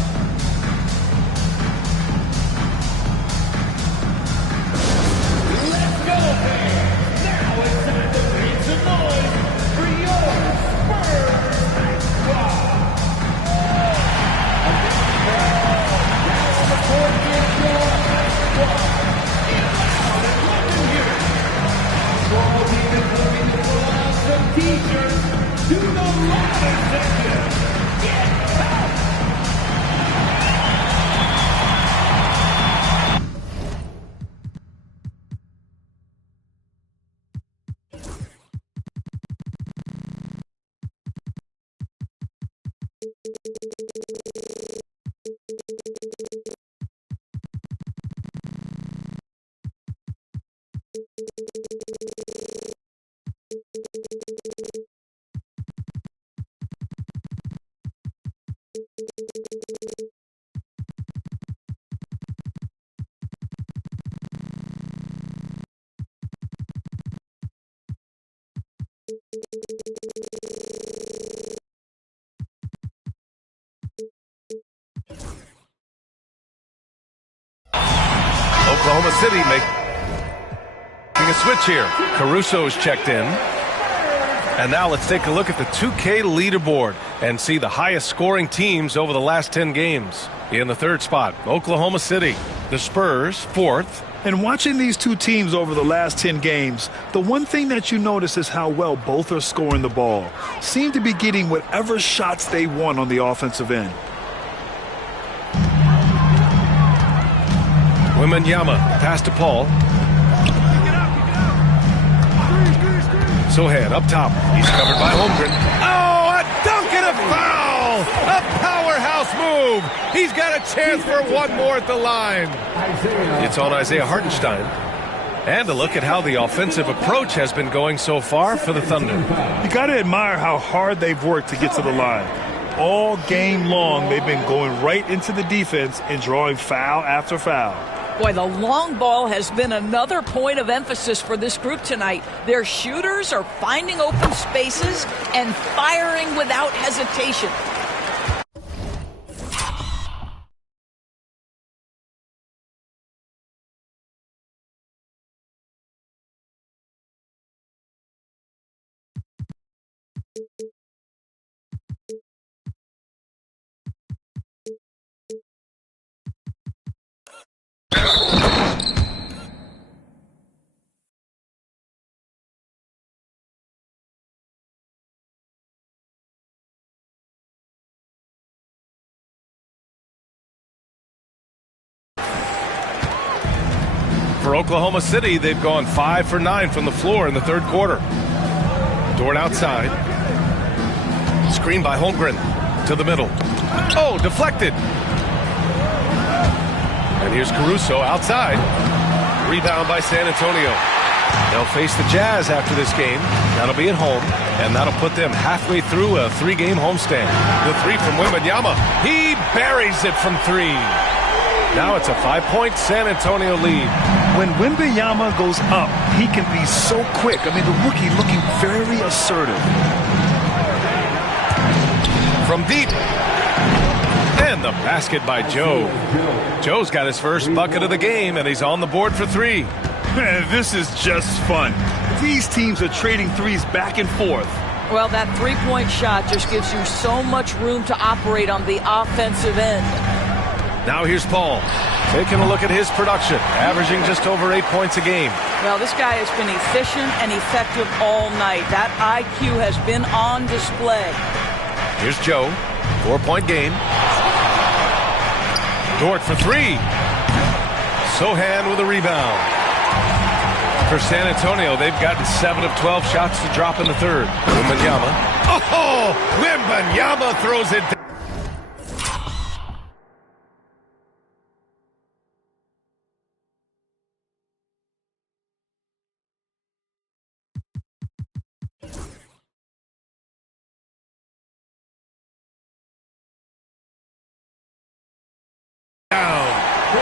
Oklahoma City making a switch here. Caruso's checked in. And now let's take a look at the 2K leaderboard and see the highest scoring teams over the last 10 games. In the 3rd spot, Oklahoma City. The Spurs, 4th. And watching these two teams over the last 10 games, the one thing that you notice is how well both are scoring the ball. Seem to be getting whatever shots they want on the offensive end. Wembanyama, pass to Paul. Sochan up top. He's covered by Holmgren. Oh, a dunk and a foul! A powerhouse move! He's got a chance for one more at the line. It's on Isaiah Hartenstein. And a look at how the offensive approach has been going so far for the Thunder. You got to admire how hard they've worked to get to the line. All game long, they've been going right into the defense and drawing foul after foul. Boy, the long ball has been another point of emphasis for this group tonight. Their shooters are finding open spaces and firing without hesitation. for Oklahoma City, they've gone 5 for 9 from the floor in the third quarter. Dort outside. Screen by Holmgren to the middle. Oh, deflected. And here's Caruso outside. Rebound by San Antonio. They'll face the Jazz after this game. That'll be at home, and that'll put them halfway through a 3-game homestand. The three from Wembanyama. He buries it from 3. Now it's a 5-point San Antonio lead. When Wembanyama goes up, he can be so quick. I mean, the rookie looking very assertive. From deep. And the basket by Joe. Joe's got his first bucket of the game, and he's on the board for 3. Man, this is just fun. These teams are trading threes back and forth. Well, that three-point shot just gives you so much room to operate on the offensive end. Now here's Paul, taking a look at his production, averaging just over 8 points a game. Well, this guy has been efficient and effective all night. That IQ has been on display. Here's Joe, 4-point game. Dort for 3. Sohan with a rebound. For San Antonio, they've gotten 7 of 12 shots to drop in the third. Wembanyama. Oh, Wembanyama throws it down.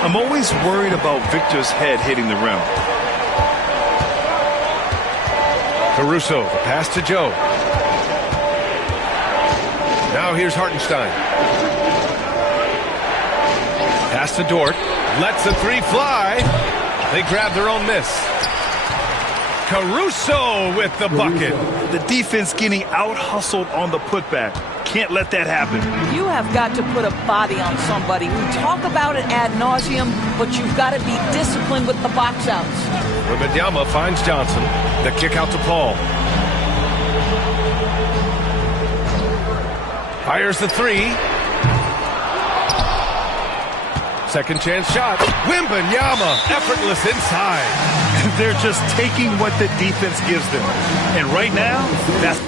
I'm always worried about Victor's head hitting the rim. Caruso, the pass to Joe. Now here's Hartenstein. Pass to Dort. Lets the 3 fly. They grab their own miss. Caruso with the bucket. The defense getting out-hustled on the putback. Can't let that happen. You have got to put a body on somebody. We talk about it ad nauseum, but you've got to be disciplined with the box outs. Wembanyama finds Johnson. The kick out to Paul. Fires the 3. Second chance shot. Wembanyama, effortless inside. They're just taking what the defense gives them. And right now, that's...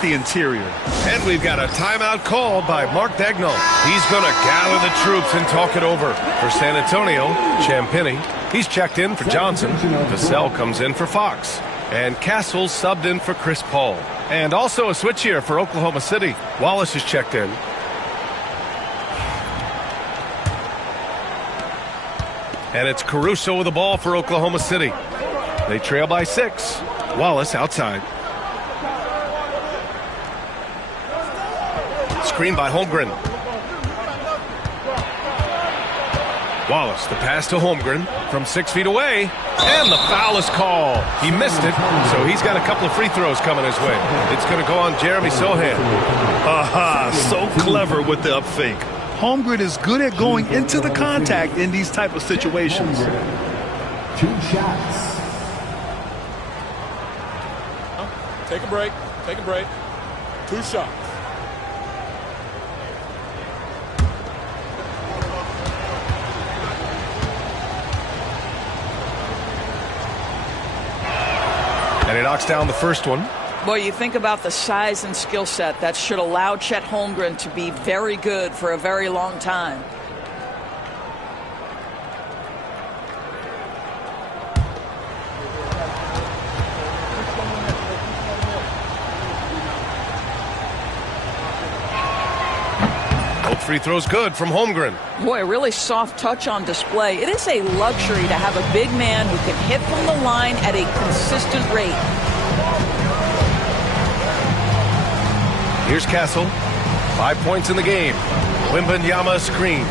the interior. And we've got a timeout called by Mark Daigneault. He's going to gather the troops and talk it over. For San Antonio, Champagnie. He's checked in for Johnson. Vassell comes in for Fox. And Castle subbed in for Chris Paul. And also a switch here for Oklahoma City. Wallace is checked in. And it's Caruso with the ball for Oklahoma City. They trail by 6. Wallace outside. Screen by Holmgren. Wallace, the pass to Holmgren from 6 feet away. And the foul is called. He missed it, so he's got a couple of free throws coming his way. It's going to go on Jeremy Sohan. Aha, so clever with the up fake. Holmgren is good at going into the contact in these type of situations. 2 shots. Take a break. Take a break. 2 shots. And he knocks down the first one. Boy, you think about the size and skill set that should allow Chet Holmgren to be very good for a very long time. Both free throws good from Holmgren. Boy, a really soft touch on display. It is a luxury to have a big man who can hit from the line at a consistent rate. Here's Castle. 5 points in the game. Wembanyama screen.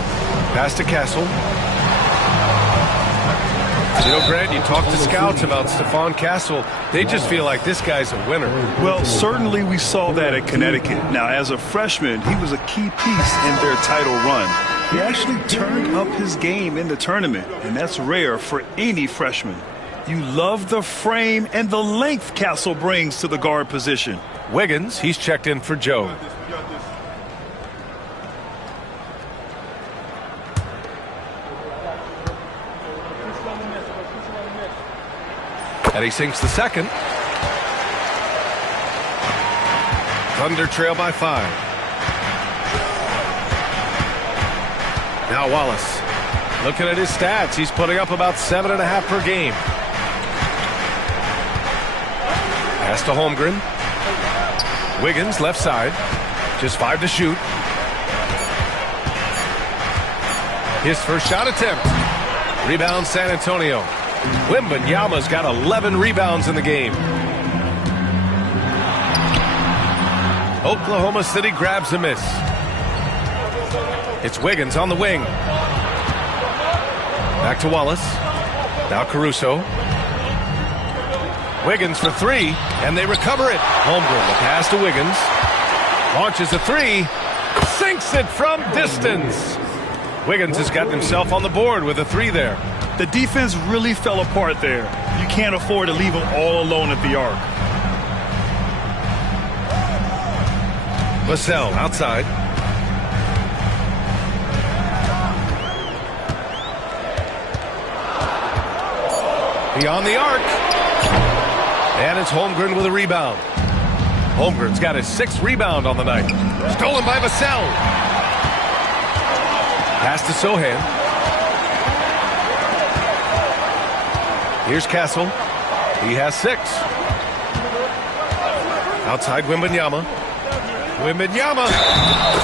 Pass to Castle. You know, Grant, you talk to scouts about Stephon Castle. They just feel like this guy's a winner. Well, certainly we saw that at Connecticut. Now, as a freshman, he was a key piece in their title run. He actually turned up his game in the tournament, and that's rare for any freshman. You love the frame and the length Castle brings to the guard position. Wiggins, he's checked in for Joe. And he sinks the second. Thunder trail by 5. Now Wallace. Looking at his stats, he's putting up about 7.5 per game. Pass to Holmgren. Wiggins, left side. Just 5 to shoot. His first shot attempt. Rebound San Antonio. Wembanyama's got 11 rebounds in the game. Oklahoma City grabs a miss. It's Wiggins on the wing. Back to Wallace. Now Caruso. Wiggins for 3, and they recover it. Holmgren, the pass to Wiggins. Launches a 3. Sinks it from distance. Wiggins has gotten himself on the board with a 3 there. The defense really fell apart there. You can't afford to leave them all alone at the arc. Vassell outside. Beyond the arc. And it's Holmgren with a rebound. Holmgren's got his 6th rebound on the night. Stolen by Vassell. Pass to Sohan. Here's Castle. He has 6. Outside Wembanyama. Wembanyama.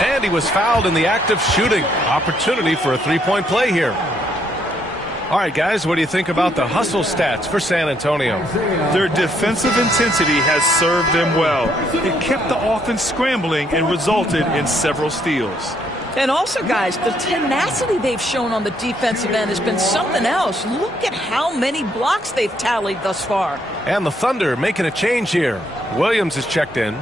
And he was fouled in the act of shooting. Opportunity for a 3-point play here. All right, guys, what do you think about the hustle stats for San Antonio? Their defensive intensity has served them well. It kept the offense scrambling and resulted in several steals. And also, guys, the tenacity they've shown on the defensive end has been something else. Look at how many blocks they've tallied thus far. And the Thunder making a change here. Williams is checked in.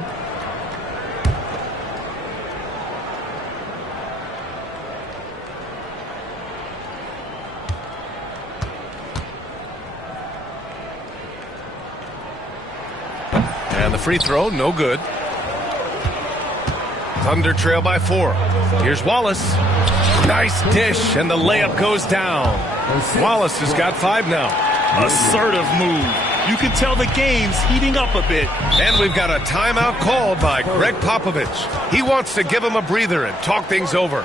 And the free throw, no good. Thunder trail by 4. Here's Wallace. Nice dish, and the layup goes down. Wallace has got 5 now. Assertive move. You can tell the game's heating up a bit. And we've got a timeout called by Greg Popovich. He wants to give him a breather and talk things over.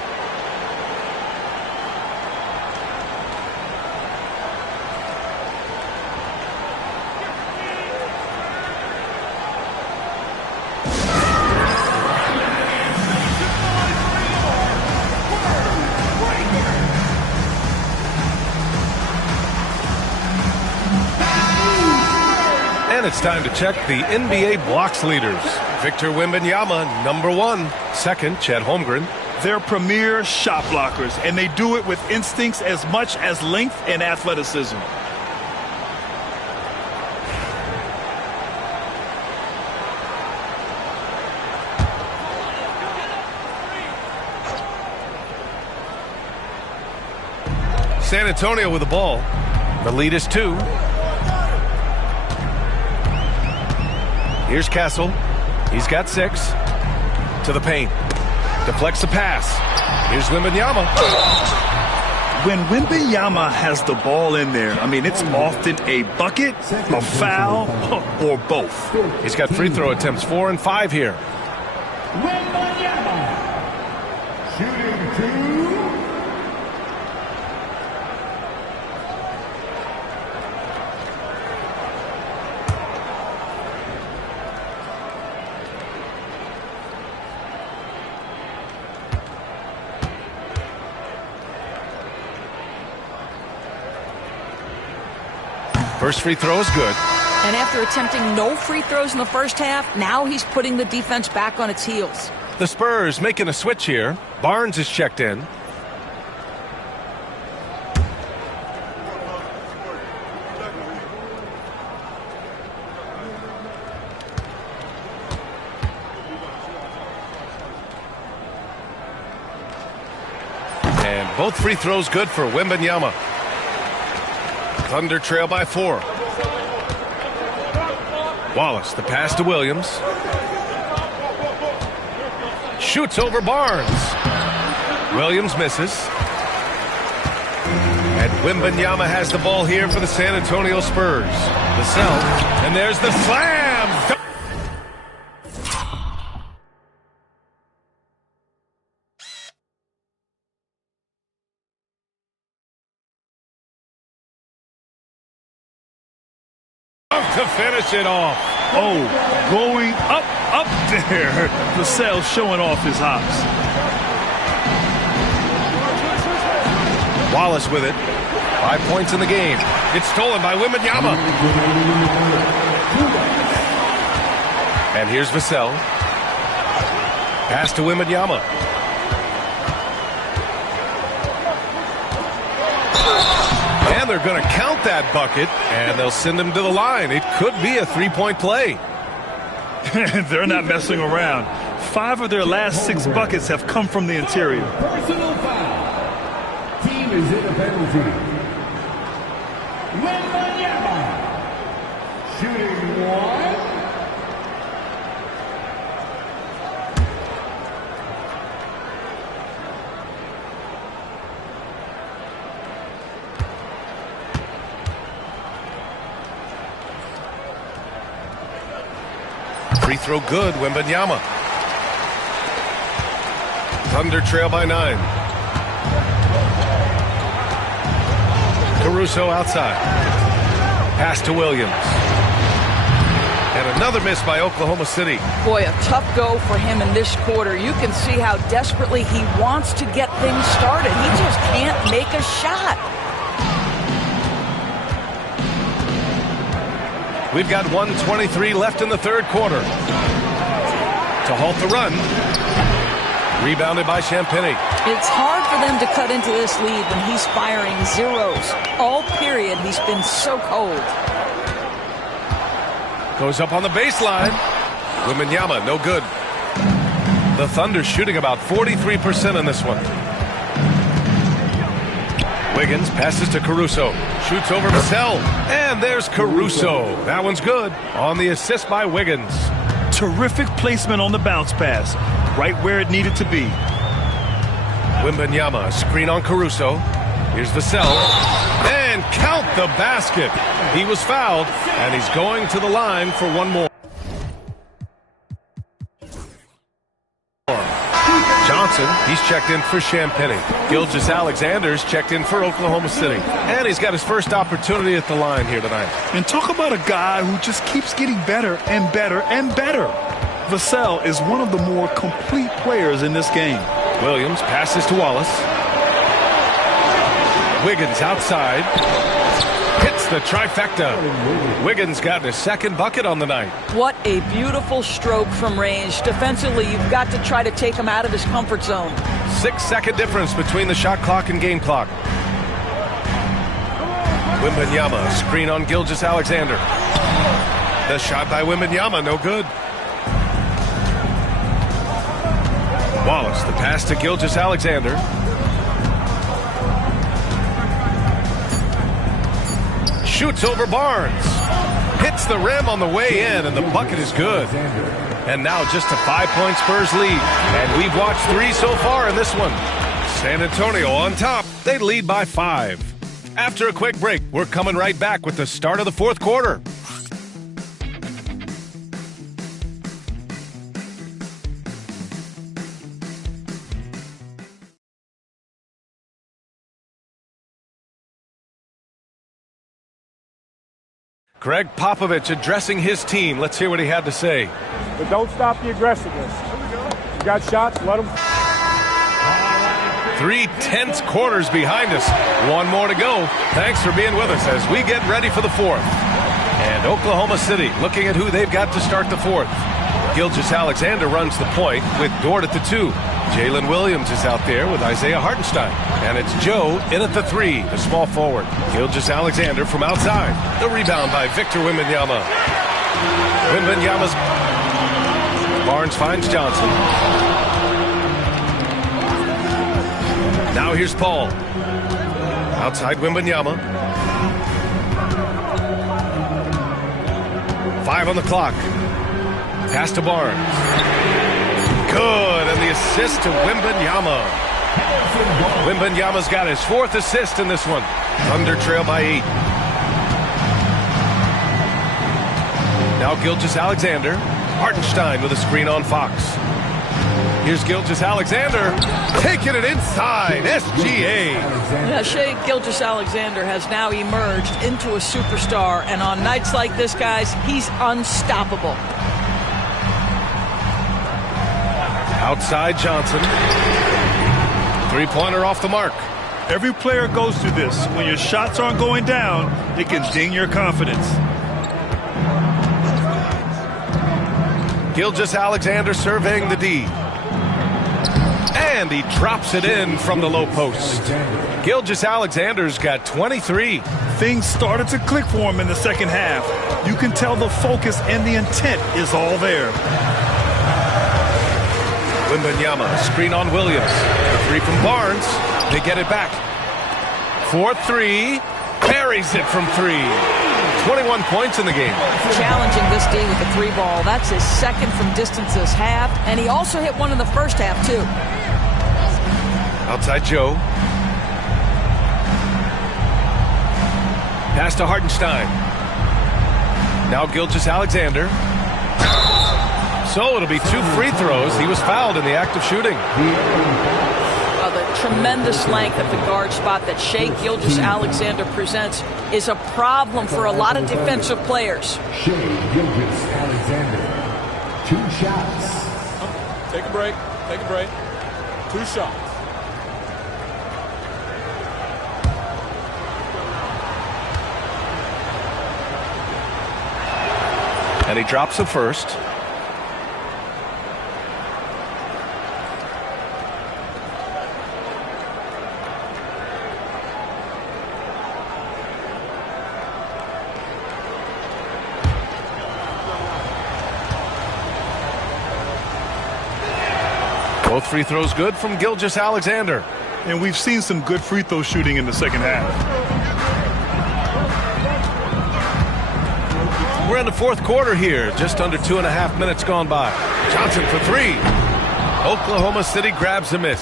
And it's time to check the NBA blocks leaders. Victor Wembanyama, number 1. Second, Chet Holmgren. They're premier shot blockers, and they do it with instincts as much as length and athleticism. San Antonio with the ball. The lead is 2. Here's Castle. He's got 6. To the paint. Deflects the pass. Here's Wembanyama. When Wembanyama has the ball in there, I mean, it's often a bucket, a foul, or both. He's got free throw attempts 4 and 5 here. Wembanyama. Shooting 2. First free throw is good. And after attempting no free throws in the first half, now he's putting the defense back on its heels. The Spurs making a switch here. Barnes is checked in. Both free throws good for Wembanyama. Thunder trail by 4. Wallace, the pass to Williams. Shoots over Barnes. Williams misses. And Wembanyama has the ball here for the San Antonio Spurs. Vassell, and there's the slam! To finish it off. Oh, going up there. Vassell showing off his hops. Wallace with it. 5 points in the game. It's stolen by Wembanyama. And here's Vassell. Pass to Wembanyama. And they're going to count that bucket, and they'll send him to the line. It could be a three-point play. They're not messing around. 5 of their last 6 buckets have come from the interior. Personal foul. Team is in a penalty. Wembanyama. Shooting 1. Free throw good, Wembanyama. Thunder trail by 9. Caruso outside. Pass to Williams. And another miss by Oklahoma City. Boy, a tough go for him in this quarter. You can see how desperately he wants to get things started. He just can't make a shot. We've got 1:23 left in the third quarter. To halt the run. Rebounded by Champagnie. It's hard for them to cut into this lead when he's firing zeros. All period, he's been so cold. Goes up on the baseline. Wembanyama, no good. The Thunder shooting about 43% in this one. Wiggins passes to Caruso. Shoots over Vassell. And there's Caruso. That one's good. On the assist by Wiggins. Terrific placement on the bounce pass. Right where it needed to be. Wembanyama, screen on Caruso. Here's Vassell. And count the basket. He was fouled, and he's going to the line for one more. Johnson, he's checked in for Champagnie. Gilgeous-Alexander's checked in for Oklahoma City. And he's got his first opportunity at the line here tonight. And talk about a guy who just keeps getting better and better and better. Vassell is one of the more complete players in this game. Williams passes to Wallace. Wiggins outside. Hits the trifecta. Wiggins got his second bucket on the night. What a beautiful stroke from range. Defensively, you've got to try to take him out of his comfort zone. 6-second difference between the shot clock and game clock. Wembanyama, screen on Gilgeous-Alexander. The shot by Wembanyama, no good. Wallace, the pass to Gilgeous-Alexander. Shoots over Barnes. Hits the rim on the way in, and the bucket is good. And now just a 5-point Spurs lead. And we've watched 3 so far in this one. San Antonio on top. They lead by 5. After a quick break, we're coming right back with the start of the fourth quarter. Greg Popovich addressing his team. Let's hear what he had to say. But don't stop the aggressiveness. You got shots, let them. 3 tense quarters behind us. One more to go. Thanks for being with us as we get ready for the fourth. And Oklahoma City looking at who they've got to start the fourth. Gilgeous-Alexander runs the point with Dort at the 2. Jalen Williams is out there with Isaiah Hartenstein. And it's Joe in at the 3, the small forward. Gilgeous-Alexander from outside. The rebound by Victor Wembanyama. Wembanyama's... Barnes finds Johnson. Now here's Paul. Outside Wembanyama. 5 on the clock. Pass to Barnes. Good, and the assist to Wembanyama. Wembanyama's got his 4th assist in this one. Thunder trail by 8. Now Gilgeous-Alexander. Hartenstein with a screen on Fox. Here's Gilgeous-Alexander taking it inside. SGA. Yeah, Shai Gilgeous-Alexander has now emerged into a superstar, and on nights like this, guys, he's unstoppable. Outside Johnson. 3-pointer off the mark. Every player goes through this. When your shots aren't going down, it can ding your confidence. Gilgeous-Alexander surveying the D. And he drops it in from the low post. Gilgeous-Alexander's got 23. Things started to click for him in the second half. You can tell the focus and the intent is all there. Wembanyama, screen on Williams. The 3 from Barnes. They get it back. 4-3. Buries it from 3. 21 points in the game. Challenging this D with the 3 ball. That's his 2nd from distance this half, and he also hit one in the first half, too. Outside Joe. Pass to Hartenstein. Now Gilgeous-Alexander. So it'll be 2 free throws. He was fouled in the act of shooting. The tremendous length at the guard spot that Shai Gilgeous-Alexander presents is a problem for a lot of defensive players. Shai Gilgeous-Alexander, 2 shots. Take a break. Take a break. 2 shots. And he drops the first. Both free throws good from Gilgeous-Alexander. And we've seen some good free throw shooting in the second half. We're in the 4th quarter here. Just under 2.5 minutes gone by. Johnson for 3. Oklahoma City grabs a miss.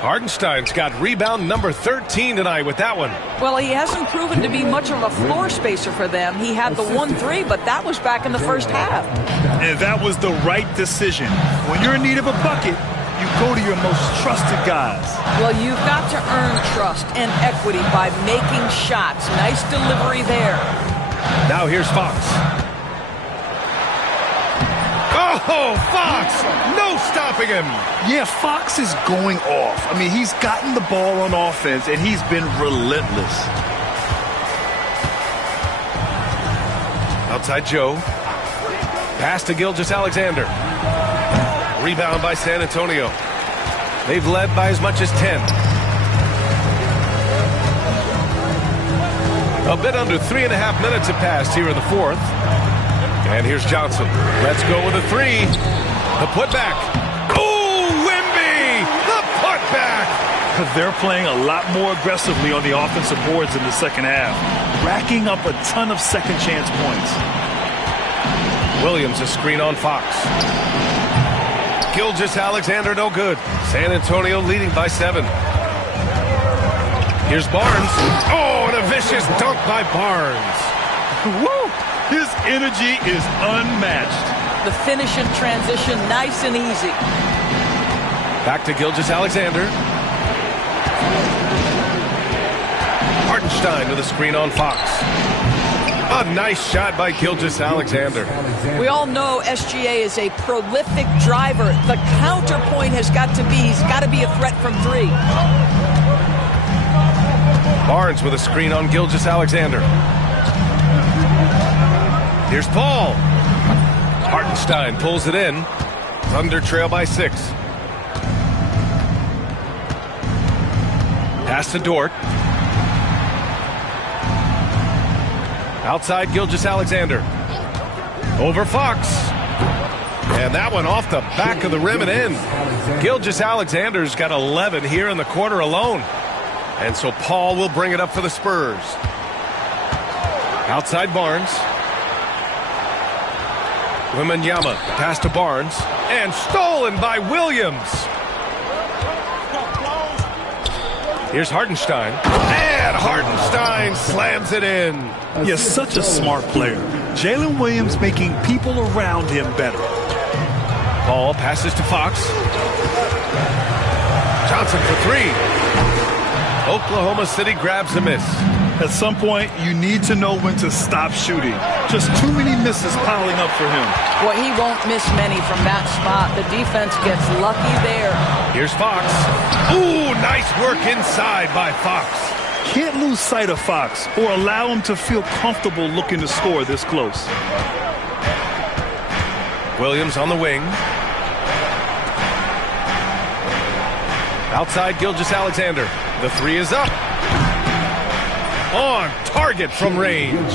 Hartenstein's got rebound number 13 tonight with that one. Well, he hasn't proven to be much of a floor spacer for them. He had the 1-3, but that was back in the first half. And that was the right decision. When you're in need of a bucket, you go to your most trusted guys. Well, you've got to earn trust and equity by making shots. Nice delivery there. Now here's Fox. Oh, Fox! No stopping him! Yeah, Fox is going off. I mean, he's gotten the ball on offense, and he's been relentless. Outside Joe. Pass to Gilgeous-Alexander. Rebound by San Antonio. They've led by as much as 10. A bit under 3.5 minutes have passed here in the 4th. And here's Johnson. Let's go with a 3. The putback. Oh, Wemby! The putback! They're playing a lot more aggressively on the offensive boards in the second half, racking up a ton of second chance points. Williams a screen on Fox. Gilgeous-Alexander no good. San Antonio leading by 7. Here's Barnes. Oh, and a vicious dunk by Barnes. Woo! His energy is unmatched. The finish in transition, nice and easy. Back to Gilgeous-Alexander. Hartenstein with a screen on Fox. A nice shot by Gilgeous-Alexander. We all know SGA is a prolific driver. The counterpoint has got to be, he's got to be a threat from 3. Barnes with a screen on Gilgeous-Alexander. Here's Paul. Hartenstein pulls it in. Thunder trail by 6. Pass to Dort. Outside Gilgeous-Alexander. Over Fox. And that one off the back of the rim and in. Gilgeous-Alexander's got 11 here in the quarter alone. And so Paul will bring it up for the Spurs. Outside Barnes. Wembanyama, pass to Barnes. And stolen by Williams. Here's Hartenstein. And Hartenstein slams it in. You're such a smart player. Jalen Williams making people around him better. Paul passes to Fox. Johnson for three. Oklahoma City grabs a miss. At some point, you need to know when to stop shooting. Just too many misses piling up for him. Well, he won't miss many from that spot. The defense gets lucky there. Here's Fox. Ooh, nice work inside by Fox. Can't lose sight of Fox or allow him to feel comfortable looking to score this close. Williams on the wing. Outside Gilgeous-Alexander. The three is up. On target from range.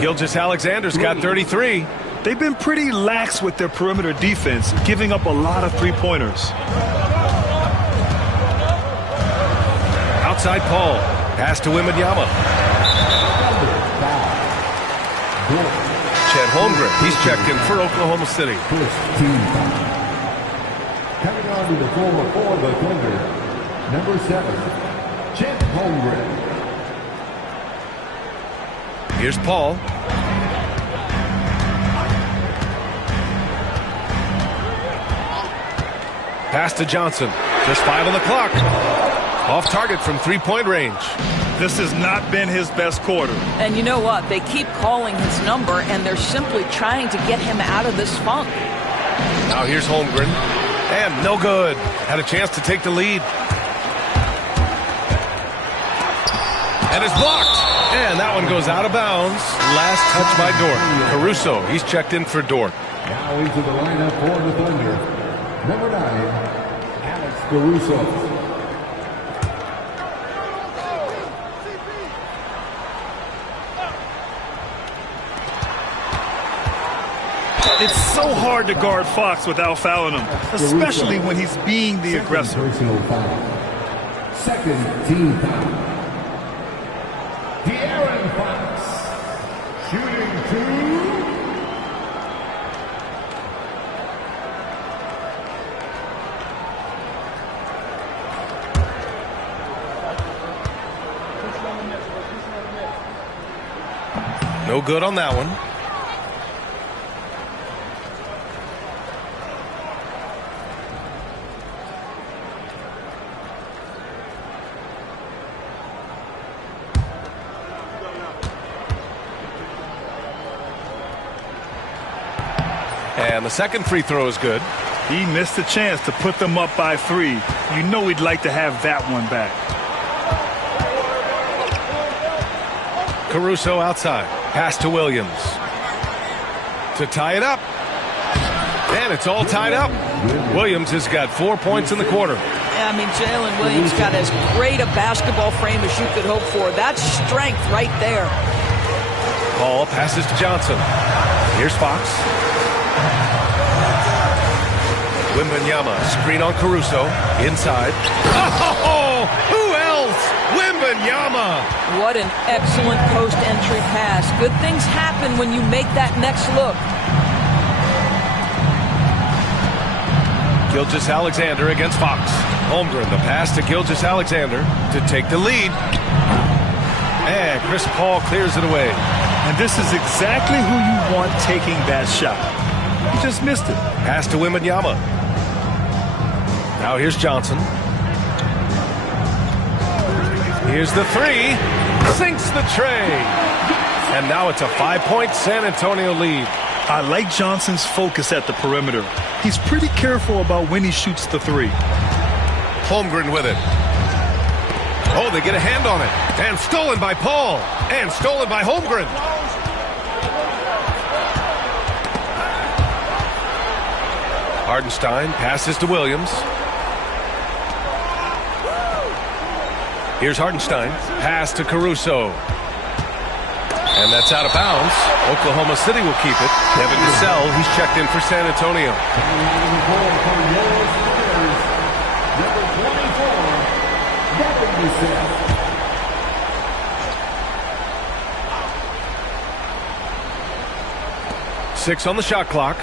Gilgeous-Alexander's got 33. They've been pretty lax with their perimeter defense, giving up a lot of three-pointers. Outside Paul. Pass to Wembanyama. Chet Holmgren. He's checked in for Oklahoma City. Coming on to the former for the Thunder, number 7, Chet Holmgren. Here's Paul. Pass to Johnson. Just 5 on the clock. Off target from three-point range. This has not been his best quarter. And you know what? They keep calling his number, and they're simply trying to get him out of this funk. Now here's Holmgren. And no good. Had a chance to take the lead. And it's blocked. And that one goes out of bounds. Last touch by Dort. Caruso, he's checked in for Dort. Now into the lineup for the Thunder, number 9, Alex Caruso. It's so hard to guard Fox without fouling him, especially when he's being the aggressor. Personal foul. Second team foul. De'Aaron Fox, shooting 2. No good on that one. And the second free throw is good. He missed the chance to put them up by 3. You know he'd like to have that one back. Caruso outside. Pass to Williams. To tie it up. And it's all tied up. Williams has got 4 points in the quarter. I mean, Jalen Williams got as great a basketball frame as you could hope for. That's strength right there. Paul passes to Johnson. Here's Fox. Wembanyama, screen on Caruso, inside. Oh, who else? Wembanyama! What an excellent post-entry pass. Good things happen when you make that next look. Gilgeous-Alexander against Fox. Holmgren, the pass to Gilgeous-Alexander to take the lead. And Chris Paul clears it away. And this is exactly who you want taking that shot. He just missed it. Pass to Wembanyama. Now here's Johnson. Here's the three. Sinks the tray. And now it's a 5-point San Antonio lead. I like Johnson's focus at the perimeter. He's pretty careful about when he shoots the 3. Holmgren with it. Oh, they get a hand on it. And stolen by Paul. And stolen by Holmgren. Hartenstein passes to Williams. Here's Hartenstein. Pass to Caruso. And that's out of bounds. Oklahoma City will keep it. Devin Cassell, he's checked in for San Antonio. Six on the shot clock.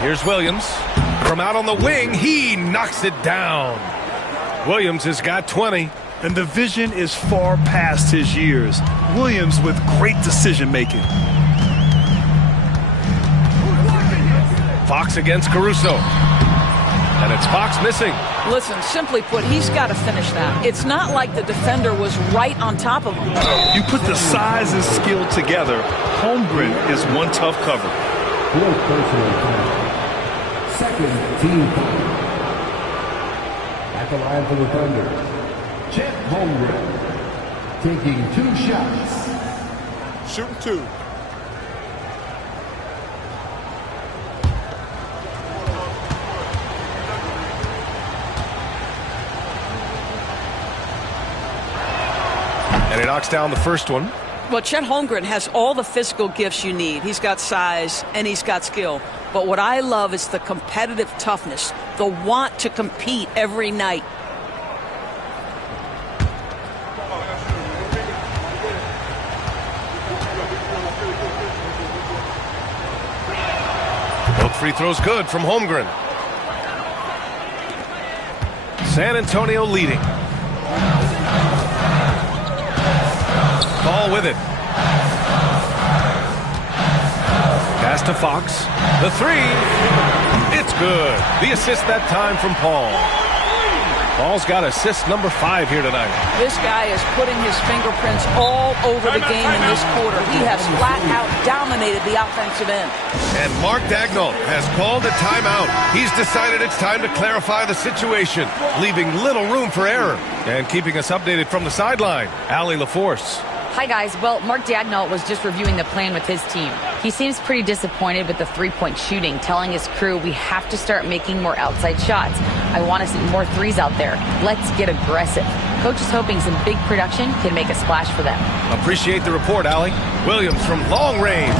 Here's Williams. From out on the wing, he knocks it down. Williams has got 20. And the vision is far past his years. Williams with great decision-making. Fox against Caruso. And it's Fox missing. Listen, simply put, he's got to finish that. It's not like the defender was right on top of him. You put the size and skill together, Holmgren is one tough cover. Second team foul. At the line for the Thunder, Chet Holmgren taking 2 shots. Shooting 2. And he knocks down the first one. Well, Chet Holmgren has all the physical gifts you need. He's got size and he's got skill. But what I love is the competitive toughness, the want to compete every night. Both free throws good from Holmgren. San Antonio leading. Ball with it. Pass to Fox. The three. It's good. The assist that time from Paul. Paul's got assist number 5 here tonight. This guy is putting his fingerprints all over the game in this quarter. He has flat out dominated the offensive end. And Mark Daigneault has called a timeout. He's decided it's time to clarify the situation, leaving little room for error. And keeping us updated from the sideline, Allie LaForce. Hi, guys. Well, Mark Daigneault was just reviewing the plan with his team. He seems pretty disappointed with the three-point shooting, telling his crew we have to start making more outside shots. I want to see more threes out there. Let's get aggressive. Coach is hoping some big production can make a splash for them. Appreciate the report, Allie. Williams from long range.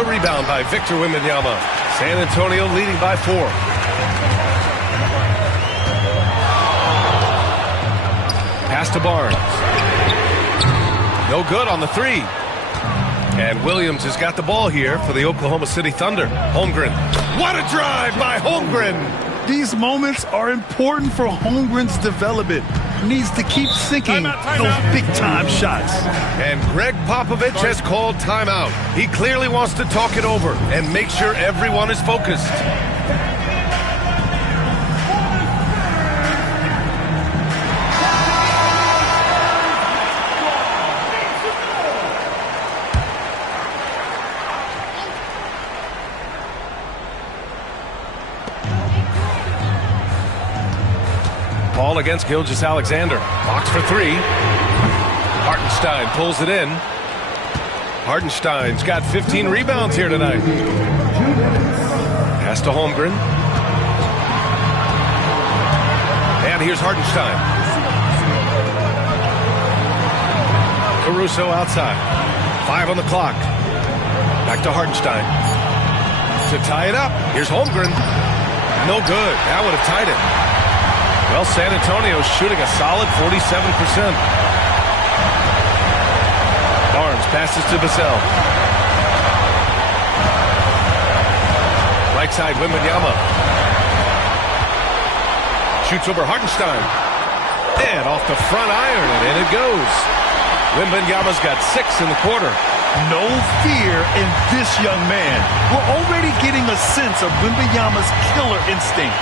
The rebound by Victor Wembanyama. San Antonio leading by 4. Pass to Barnes. No good on the 3. And Williams has got the ball here for the Oklahoma City Thunder. Holmgren. What a drive by Holmgren! These moments are important for Holmgren's development. Needs to keep sinking those big-time shots. And Greg Popovich has called timeout. He clearly wants to talk it over and make sure everyone is focused. Ball against Gilgeous-Alexander. Fox for 3. Hartenstein pulls it in. Hartenstein's got 15 rebounds here tonight. Pass to Holmgren. And here's Hartenstein. Caruso outside. 5 on the clock. Back to Hartenstein. To tie it up. Here's Holmgren. No good. That would have tied it. Well, San Antonio's shooting a solid 47%. Barnes passes to Vassell. Right side, Wembanyama. Shoots over Hartenstein. And off the front iron, and in it goes. Wembanyama's got 6 in the quarter. No fear in this young man. We're already getting a sense of Wembanyama's killer instinct.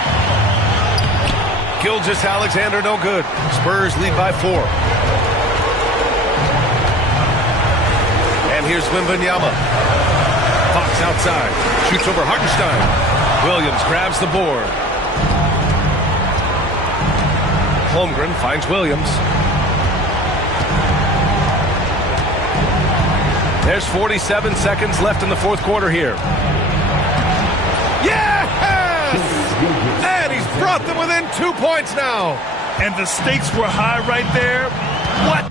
Gilgeous-Alexander no good. Spurs lead by 4. And here's Wembanyama. Fox outside. Shoots over Hartenstein. Williams grabs the board. Holmgren finds Williams. There's 47 seconds left in the fourth quarter here. Yes! And he's brought them within 2 points now. And the stakes were high right there. What?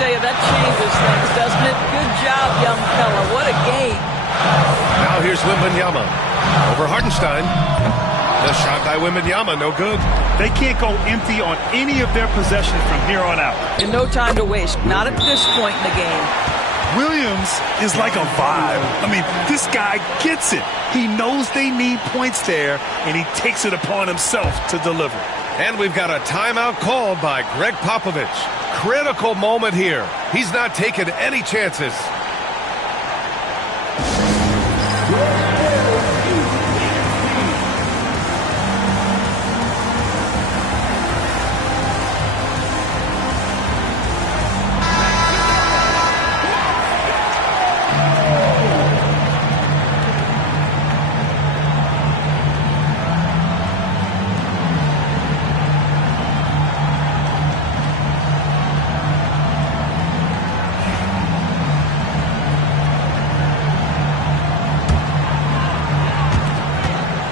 tell you, that changes things, doesn't it? Good job, young fella. What a game. Now here's Wembanyama over Hartenstein. The shot by Wembanyama, no good. They can't go empty on any of their possessions from here on out. And no time to waste. Not at this point in the game. Williams is like a vibe. I mean, this guy gets it. He knows they need points there, and he takes it upon himself to deliver. And we've got a timeout called by Greg Popovich. Critical moment here. He's not taking any chances.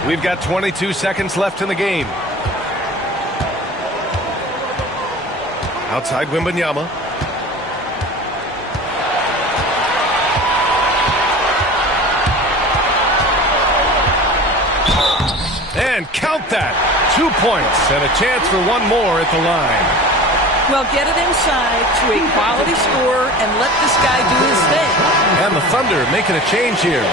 We've got 22 seconds left in the game. Outside Wembanyama. And count that. 2 points and a chance for one more at the line. Well, get it inside to a quality score and let this guy do his thing. And the Thunder making a change here.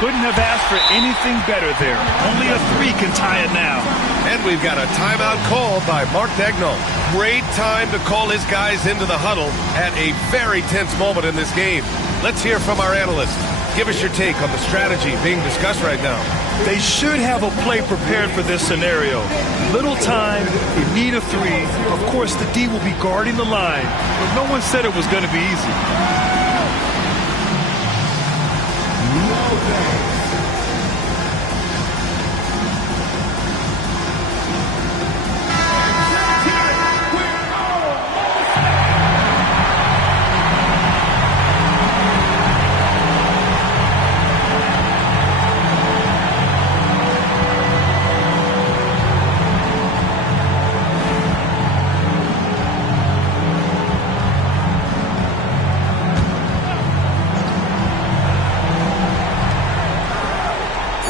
Couldn't have asked for anything better there. Only a 3 can tie it now. And we've got a timeout called by Mark Daigneault. Great time to call his guys into the huddle at a very tense moment in this game. Let's hear from our analyst. Give us your take on the strategy being discussed right now. They should have a play prepared for this scenario. Little time, you need a 3. Of course, the D will be guarding the line, but no one said it was going to be easy.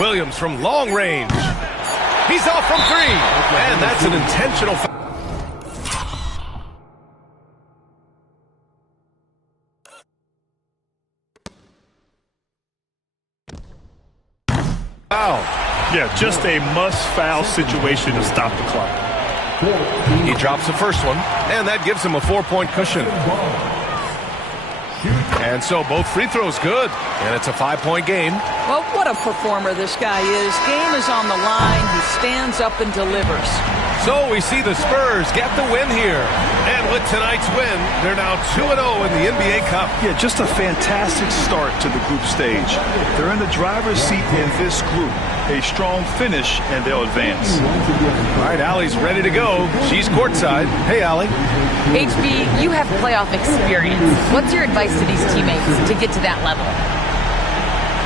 Williams from long range. He's off from 3. And that's an intentional foul. Yeah, just a must-foul situation to stop the clock. He drops the first one, and that gives him a 4-point cushion. And so both free throws good, and it's a 5-point game. Well, what a performer this guy is. Game is on the line. He stands up and delivers. So we see the Spurs get the win here. And with tonight's win, they're now 2-0 in the NBA Cup. Yeah, just a fantastic start to the group stage. They're in the driver's seat in this group. A strong finish, and they'll advance. All right, Allie's ready to go. She's courtside. Hey, Allie. HB, you have playoff experience. What's your advice to these teammates to get to that level?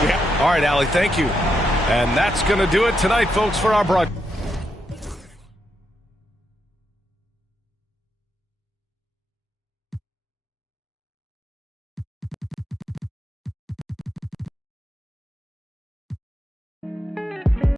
Yeah. All right, Allie, thank you. And that's going to do it tonight, folks, for our broadcast.